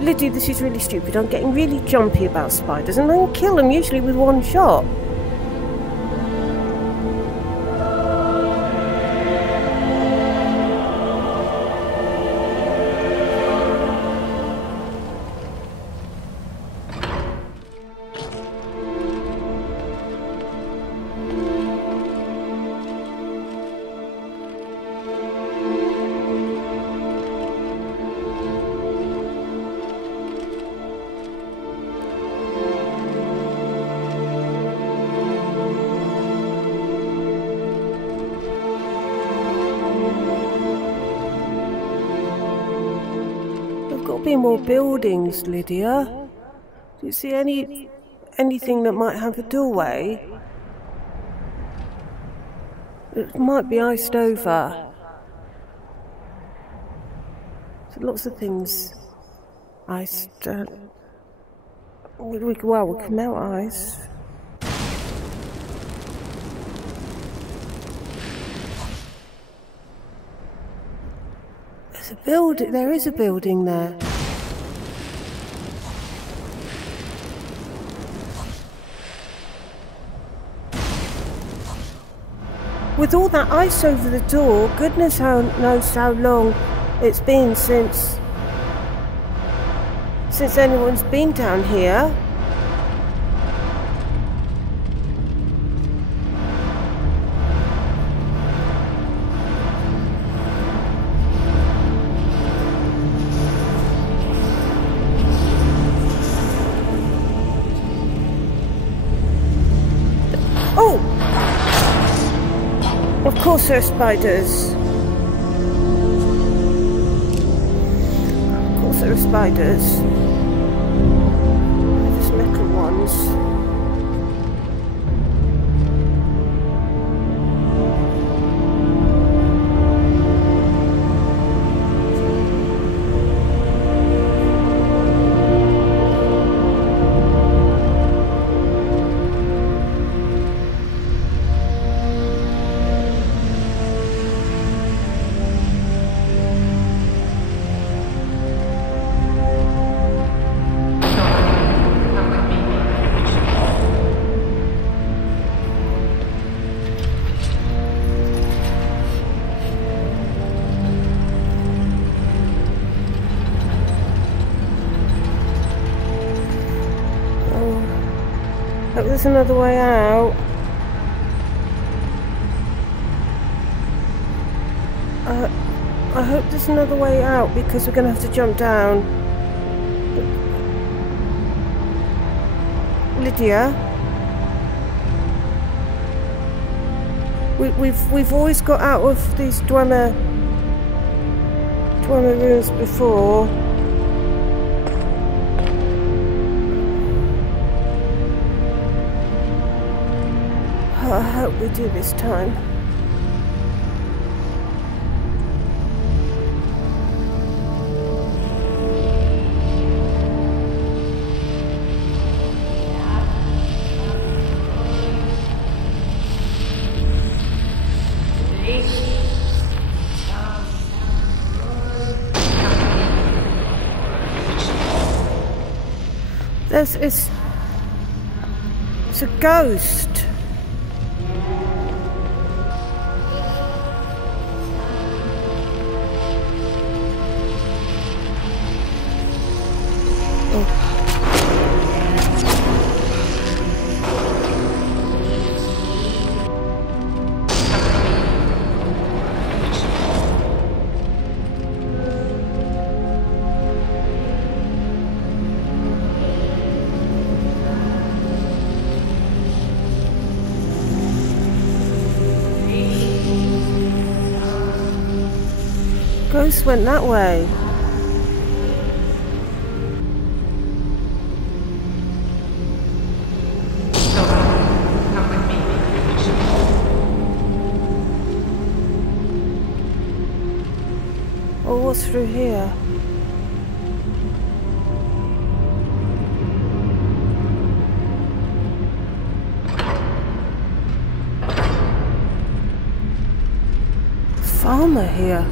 Lydia, this is really stupid. I'm getting really jumpy about spiders, and I can kill them usually with one shot. Be more buildings, Lydia. Do you see anything that might have a doorway? It might be iced over. So lots of things iced. We can melt ice. There's a building. There is a building there. With all that ice over the door, goodness knows how long it's been since anyone's been down here. Oh! Of course there are spiders. Of course there are spiders. There's metal ones. There's another way out. I hope there's another way out because we're going to have to jump down. Lydia, we've always got out of these Dwemer rooms before. I hope we do this time. It's a ghost. Ghost went that way. Oh, what's through here? Farmer here.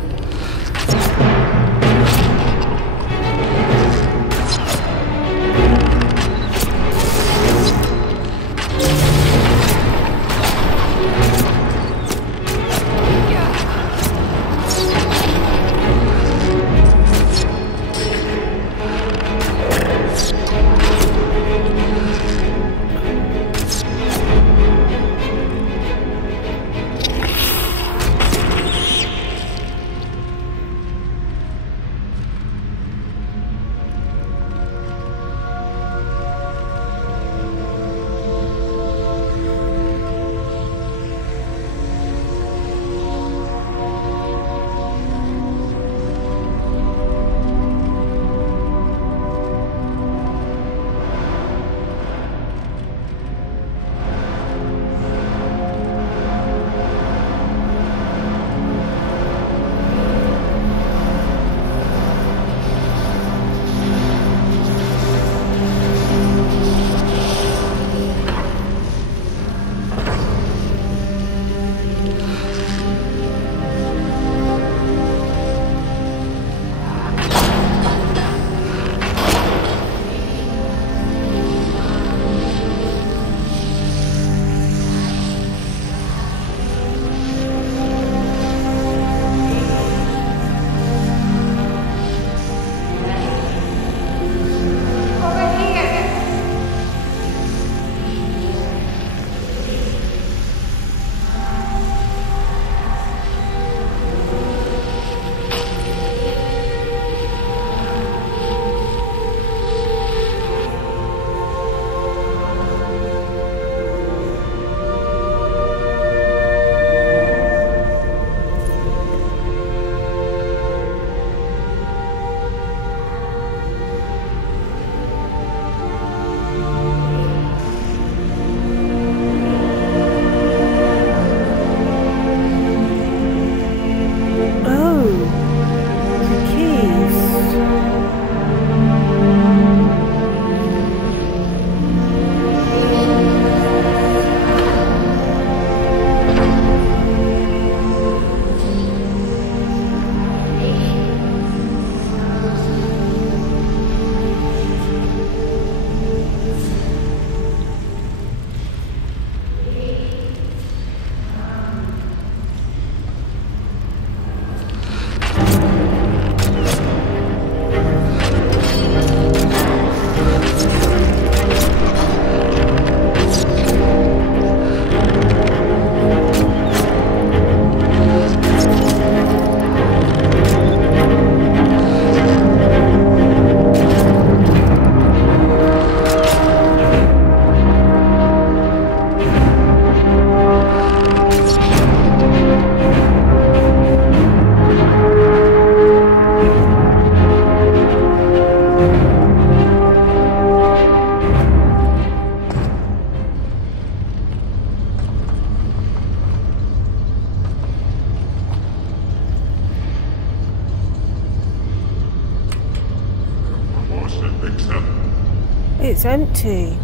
it's empty.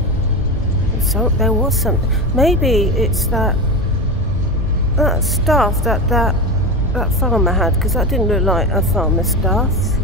So there was something. Maybe it's that staff that farmer had, because that didn't look like a farmer's staff.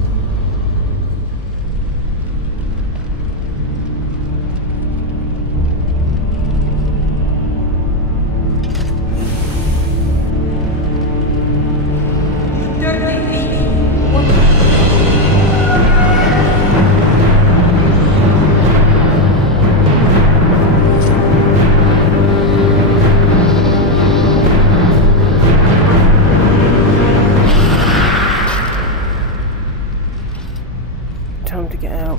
Time to get out.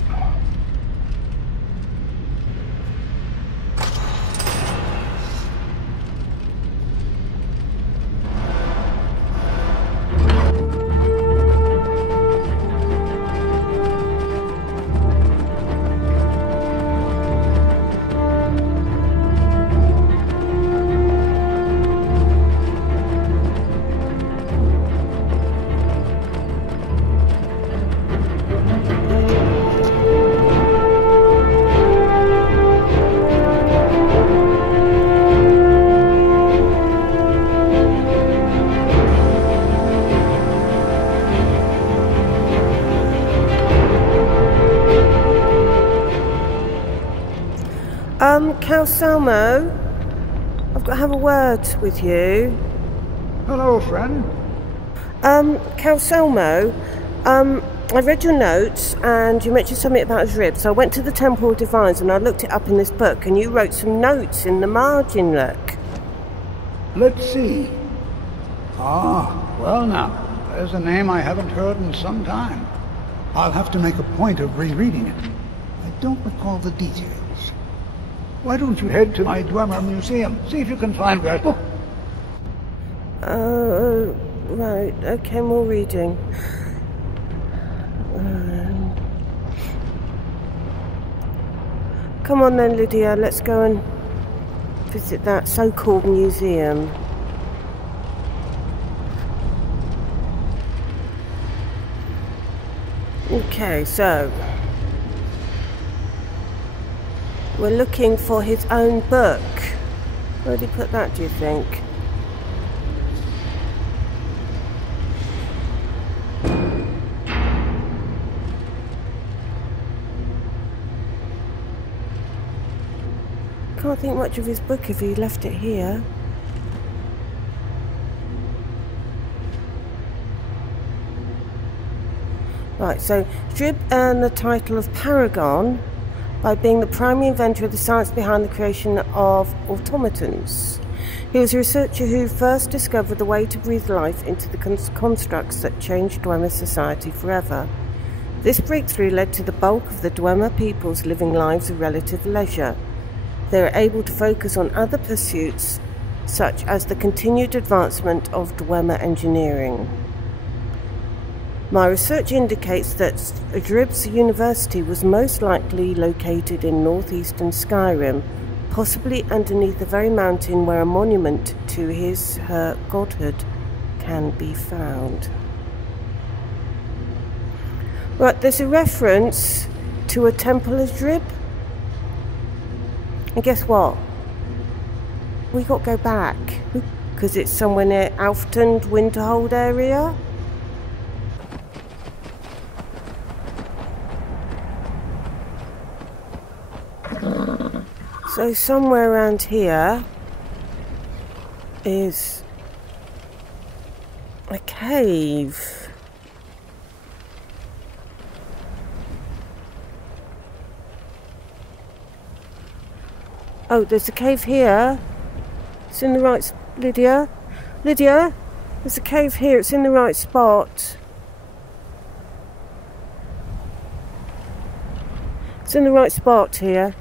Calcermo, I've got to have a word with you. Hello, friend. Calcermo, I read your notes and you mentioned something about his ribs. So I went to the Temple of Divines and I looked it up in this book, and you wrote some notes in the margin, look. Let's see. Ah, well now, there's a name I haven't heard in some time. I'll have to make a point of rereading it. I don't recall the details. Why don't you head to my Dwemer museum? See if you can find that book. Right. Okay, more reading. Come on then, Lydia. Let's go and visit that so-called museum. Okay, so we're looking for his own book. Where did he put that, do you think? Can't think much of his book if he left it here. Right, so Drib earned the title of Paragon by being the primary inventor of the science behind the creation of automatons. He was a researcher who first discovered the way to breathe life into the constructs that changed Dwemer society forever. This breakthrough led to the bulk of the Dwemer peoples living lives of relative leisure. They were able to focus on other pursuits, such as the continued advancement of Dwemer engineering. My research indicates that Drib's university was most likely located in northeastern Skyrim, possibly underneath the very mountain where a monument to her godhood can be found. Right, there's a reference to a temple of Drib. And guess what? We got to go back, because it's somewhere near Alfton, Winterhold area. So somewhere around here is a cave. Oh, there's a cave here. It's in the right... Lydia? Lydia? There's a cave here. It's in the right spot. It's in the right spot here.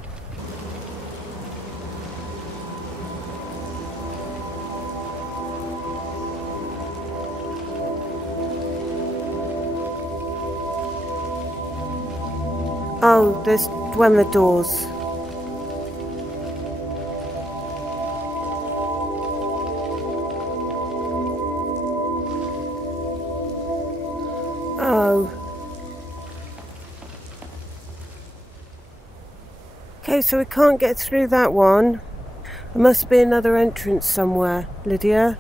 Oh, there's Dwemer doors. Oh. Okay, so we can't get through that one. There must be another entrance somewhere, Lydia.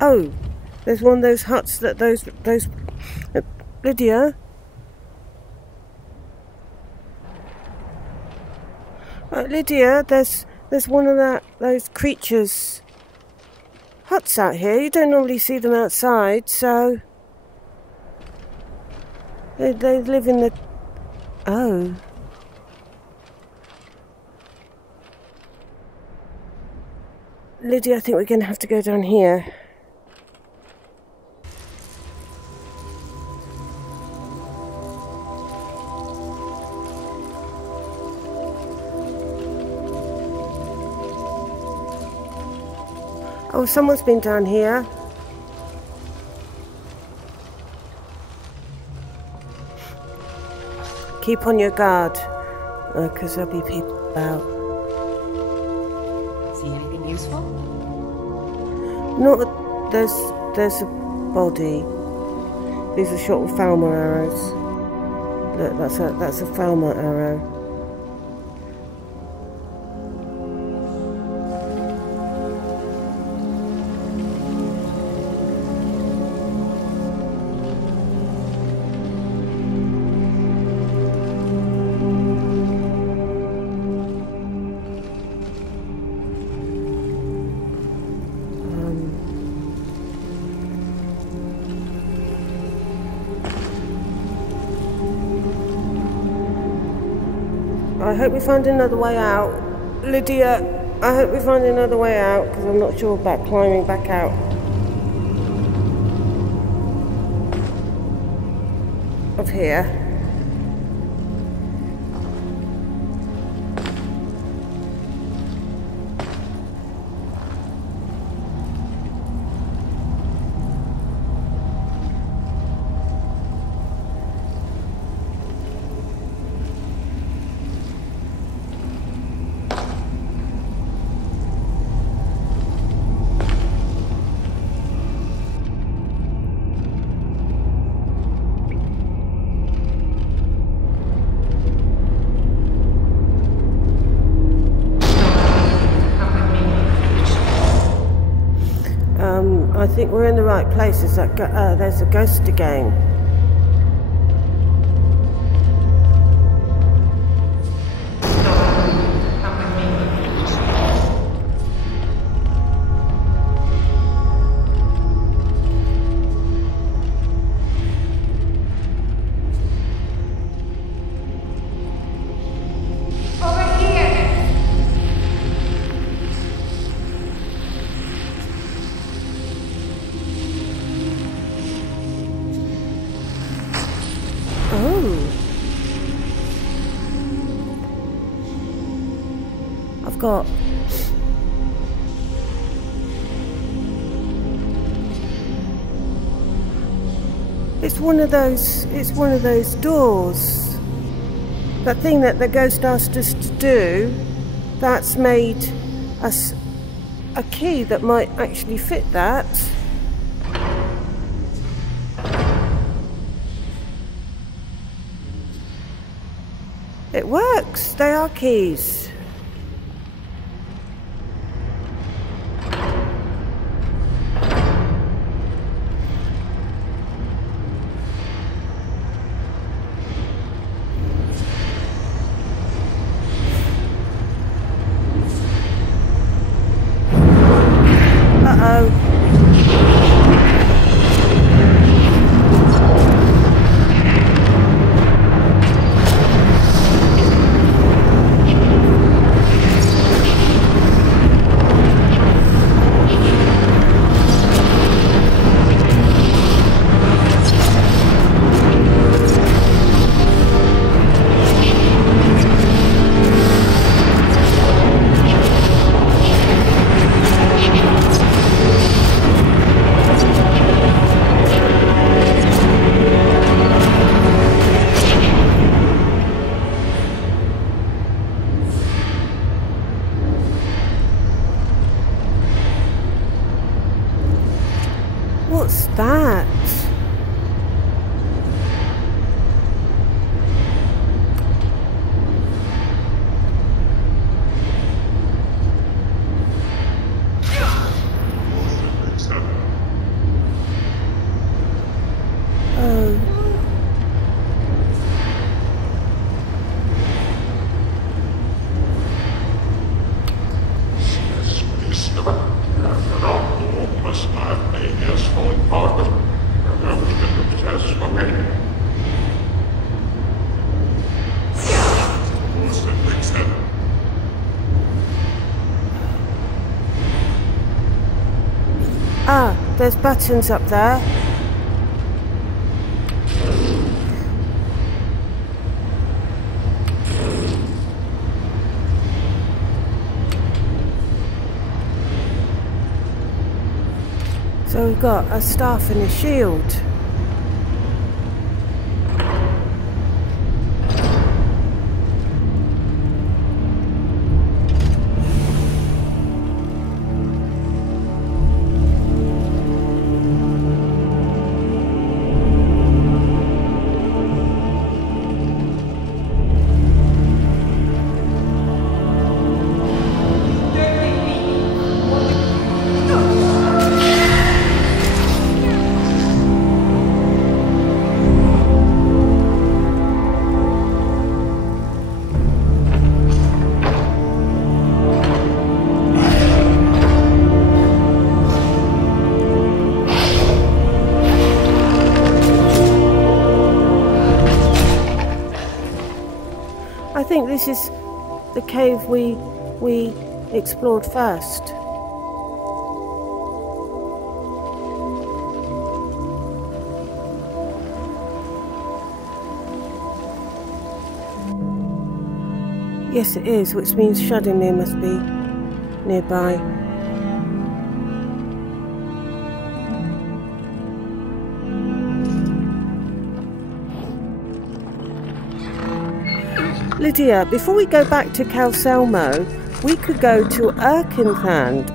Oh, there's one of those huts that those Lydia. Lydia, there's one of those creatures huts out here. You don't normally see them outside, so they live in the... Oh. Lydia, I think we're going to have to go down here. Oh, someone's been down here. Keep on your guard, because there'll be people about. See anything useful? Not there's a body. These are shot with Falmer arrows. Look, that's a Falmer arrow. I hope we find another way out. Lydia, I hope we find another way out, because I'm not sure about climbing back out. Of here. I think we're in the right place. There's a ghost again. Got it's one of those doors, that thing that the ghost asked us to do. That's made us a key that might actually fit that. It works. They are keys. What's that? There's buttons up there. So we've got a staff and a shield. I think this is the cave we explored first. Yes, it is, which means Shadowmere must be nearby. Lydia, before we go back to Calcermo, we could go to Erkenthand.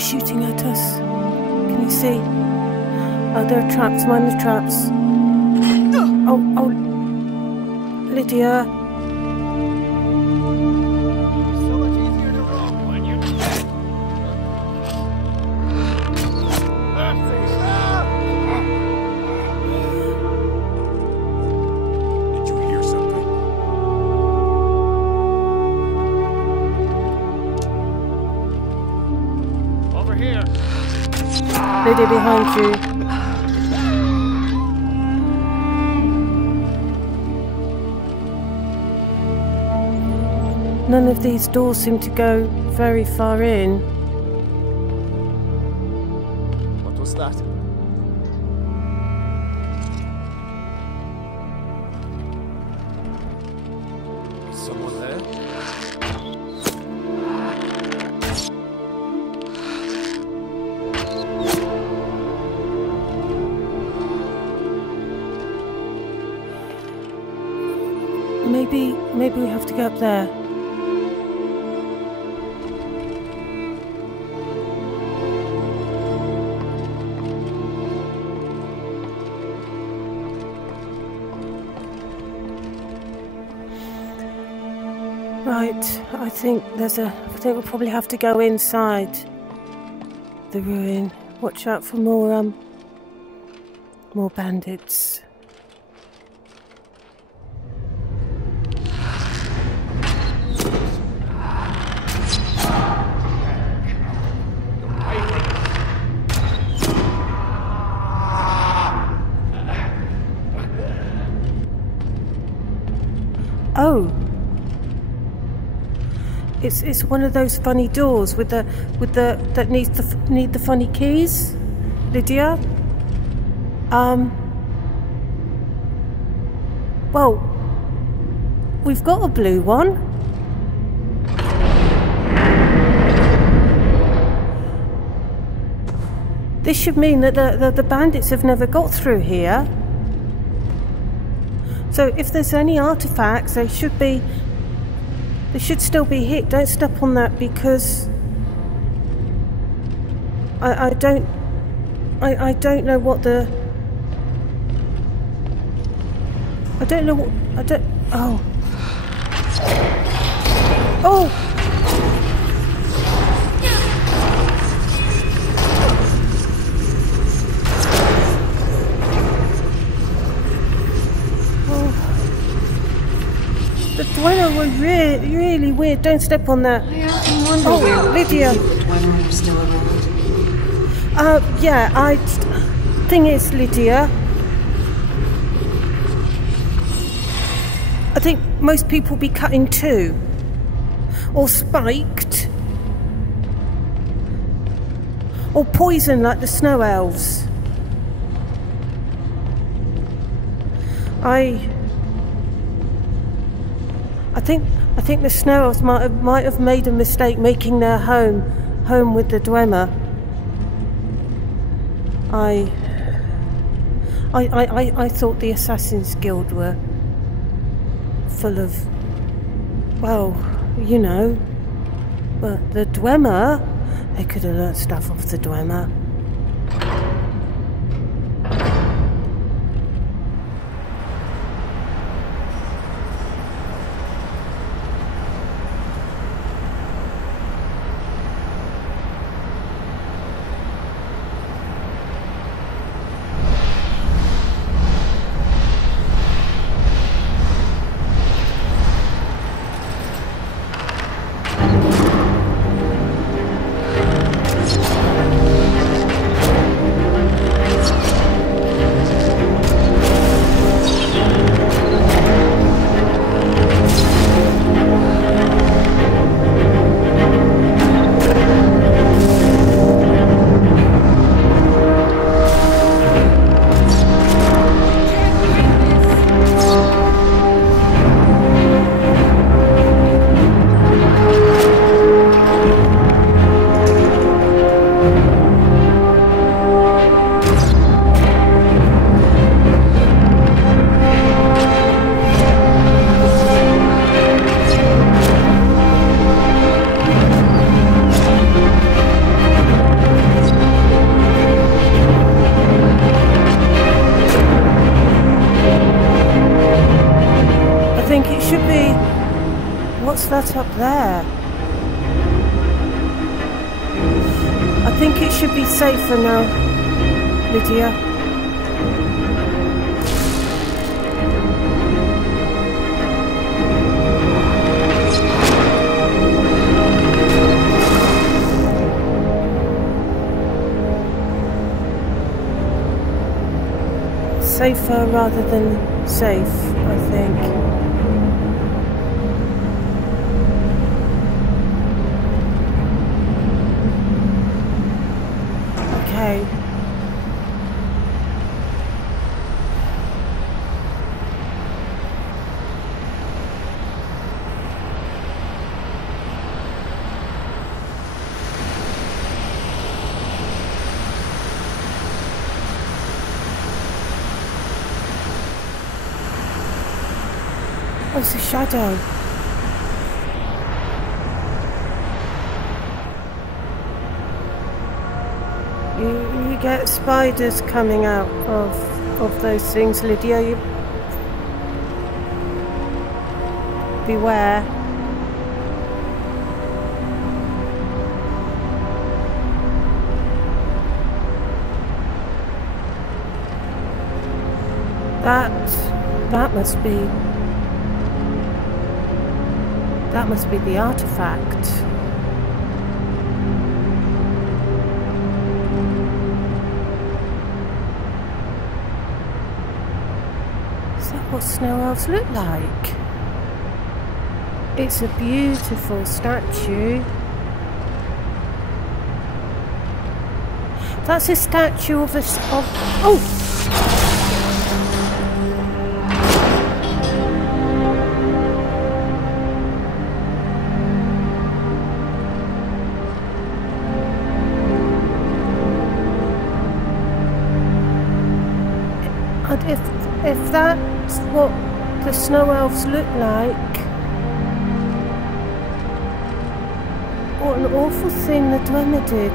Shooting at us. Can you see? Oh, there are traps. Mind the traps. Oh, Lydia. So much easier to roll when you're dead. Did you hear something? Over here. Lydia, behind you. None of these doors seem to go very far in. What was that? Is someone there? Maybe we have to go up there. Right, I think we'll probably have to go inside the ruin. Watch out for more bandits. Oh, it's one of those funny doors that need the funny keys, Lydia. Well, we've got a blue one. This should mean that the bandits have never got through here. So if there's any artifacts, they should still be hit. Don't step on that, because I don't know what the... Oh. Oh! The Dwemer were really weird. Don't step on that. I often wonder where Lydia. The Dwemer are still around. Yeah, thing is, Lydia, I think most people be cut in two. Or spiked. Or poisoned like the Snow Elves. I think the Snow Elves might have made a mistake making their home with the Dwemer. I thought the Assassin's Guild were full of, well, you know, but the Dwemer, they could have learnt stuff off the Dwemer. That up there. I think it should be safer now, Lydia. Safer rather than safe, I think. Okay. Oh, it's a shadow. You get spiders coming out of those things, Lydia. You beware. That must be the artifact. Is that what Snow Elves look like? It's a beautiful statue. That's a statue of oh! God, if that's what the Snow Elves look like, what an awful thing the Dwemer did.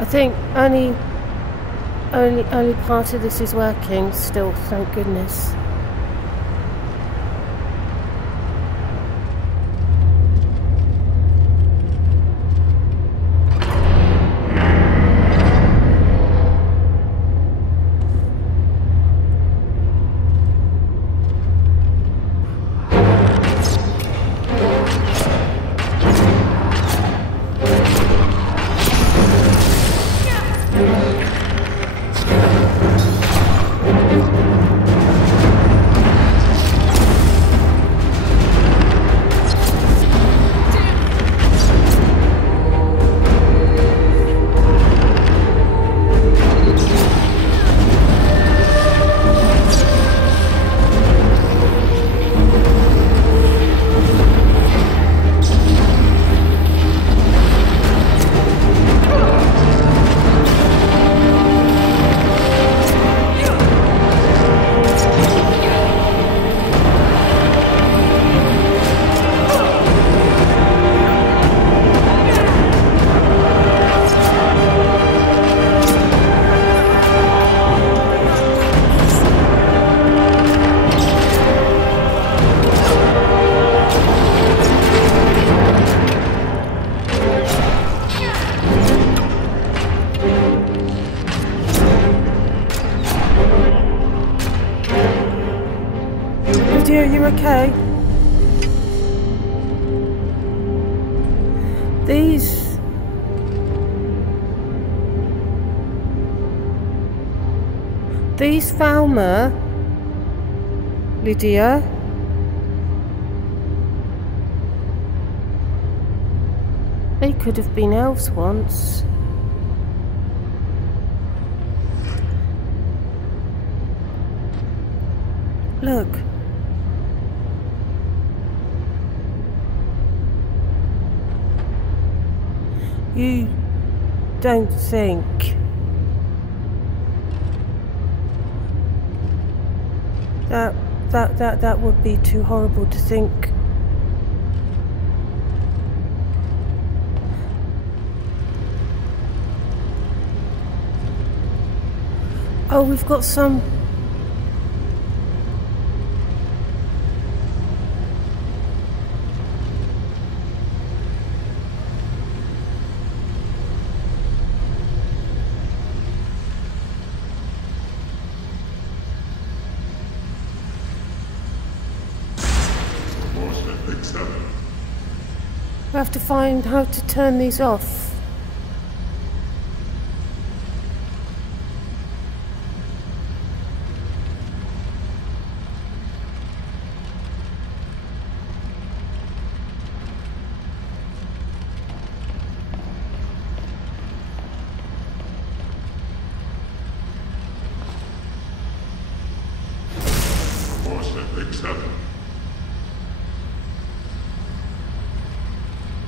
I think only part of this is working still, thank goodness. Are you okay? These Falmer, Lydia, they could have been elves once. Look. You don't think that would be too horrible to think? Oh, we've got some. We have to find how to turn these off.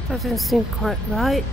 Doesn't seem quite right.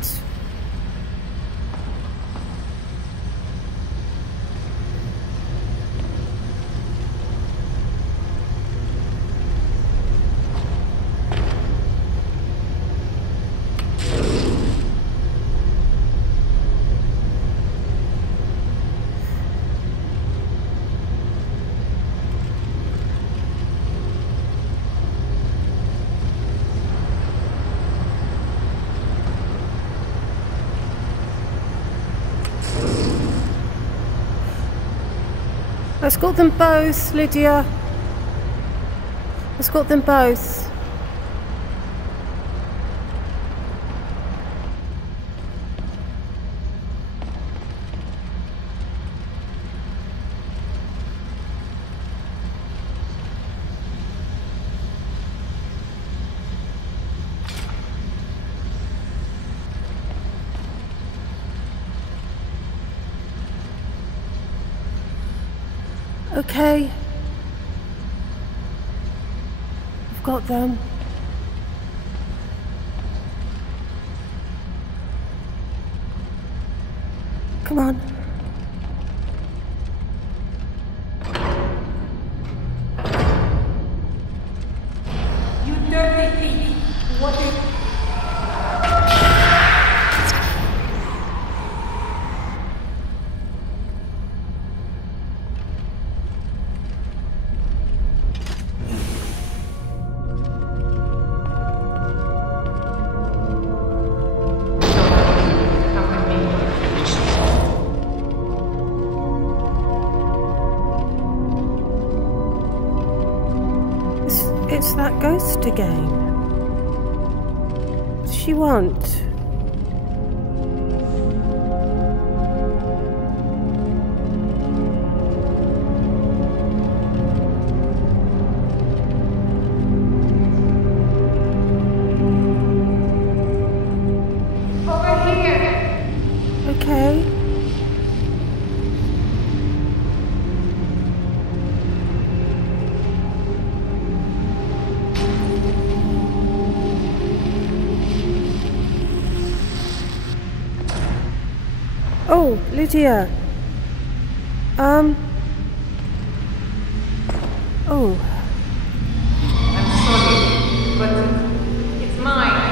Let's got them both, Lydia. Let's got them both. Okay. I've got them. Come on. You dirty thief! What is... It's that ghost again. What does she want? Over here! Okay. Oh, Lydia. Oh. I'm sorry, but it's mine.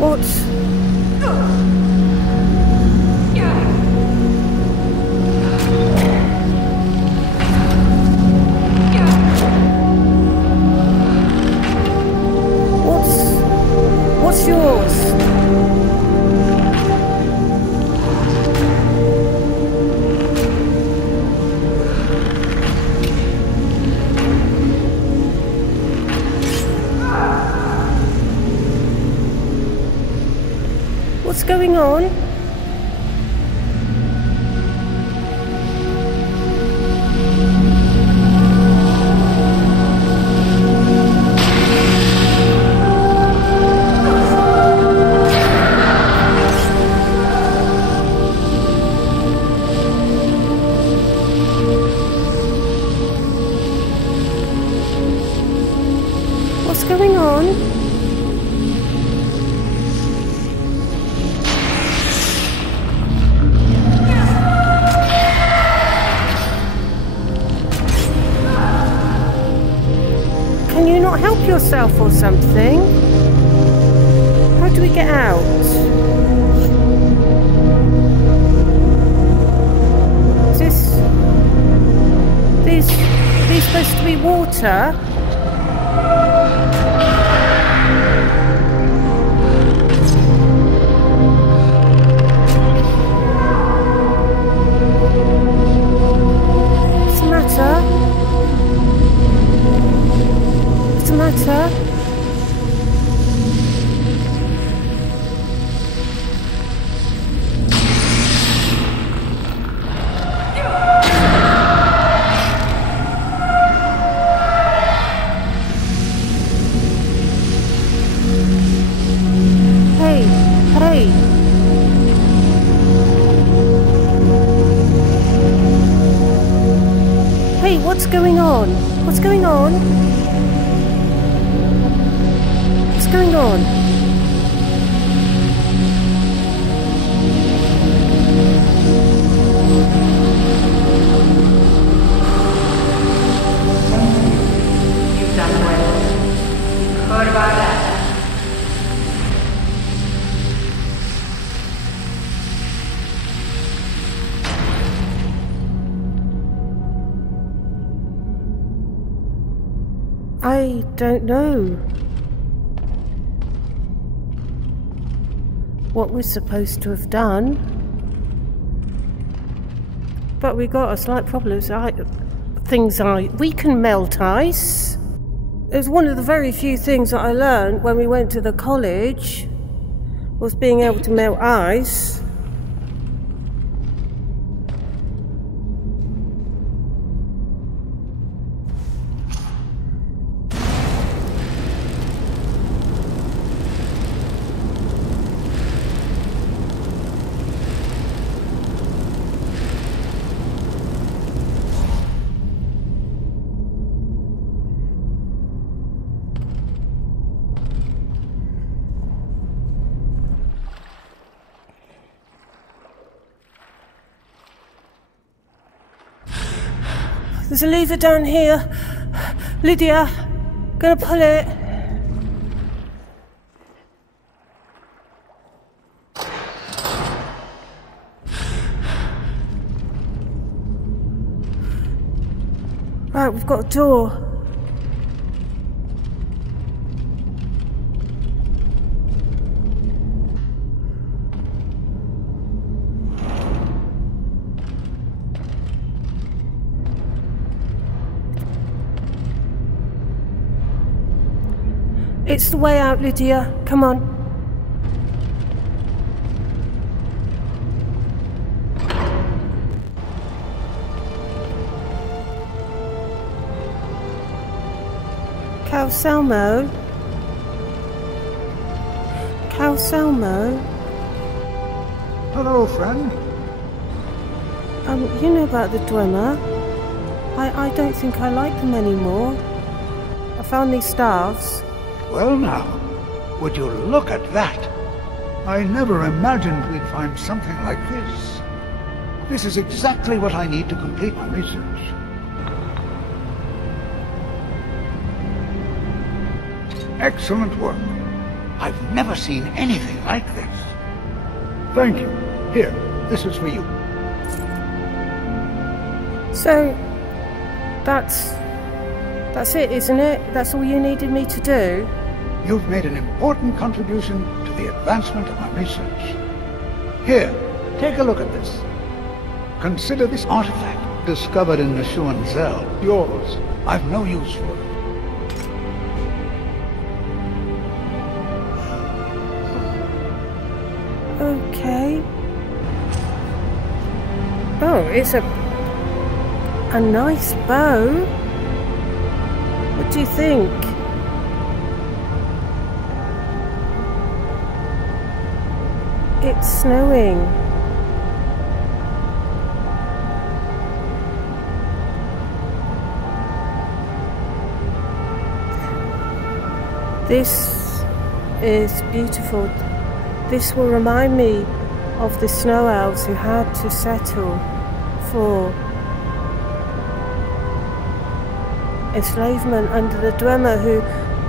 What? What's yours? What's going on? What's going on? Can you not help yourself or something? How do we get out? Is this... These supposed to be water? What's the matter? What's the matter? Hey, hey. Hey, what's going on? What's going on? What's going on? You've done well. You've heard about that. I don't know what we're supposed to have done, but we got a slight problem. We can melt ice. It was one of the very few things that I learned when we went to the college, was being able to melt ice. There's a lever down here. Lydia, gonna pull it. Right, we've got a door. It's the way out, Lydia. Come on. Calcermo? Calcermo? Hello, friend. You know about the Dwemer. I don't think I like them anymore. I found these staves. Well now, would you look at that? I never imagined we'd find something like this. This is exactly what I need to complete my research. Excellent work. I've never seen anything like this. Thank you. Here, this is for you. So, that's it, isn't it? That's all you needed me to do? You've made an important contribution to the advancement of my research. Here, take a look at this. Consider this artifact discovered in Neshuan Zell yours. I've no use for it. Okay. Oh, it's a nice bow. What do you think? It's snowing. This is beautiful. This will remind me of the Snow Elves who had to settle for enslavement under the Dwemer,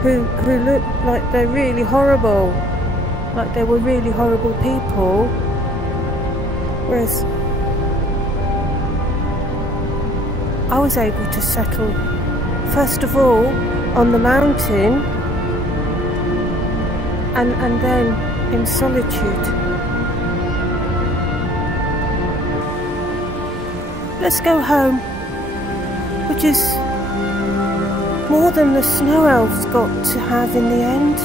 who looked like they're really horrible, like they were really horrible people, whereas I was able to settle first of all on the mountain and then in solitude. Let's go home, which is more than the Snow Elves got to have in the end.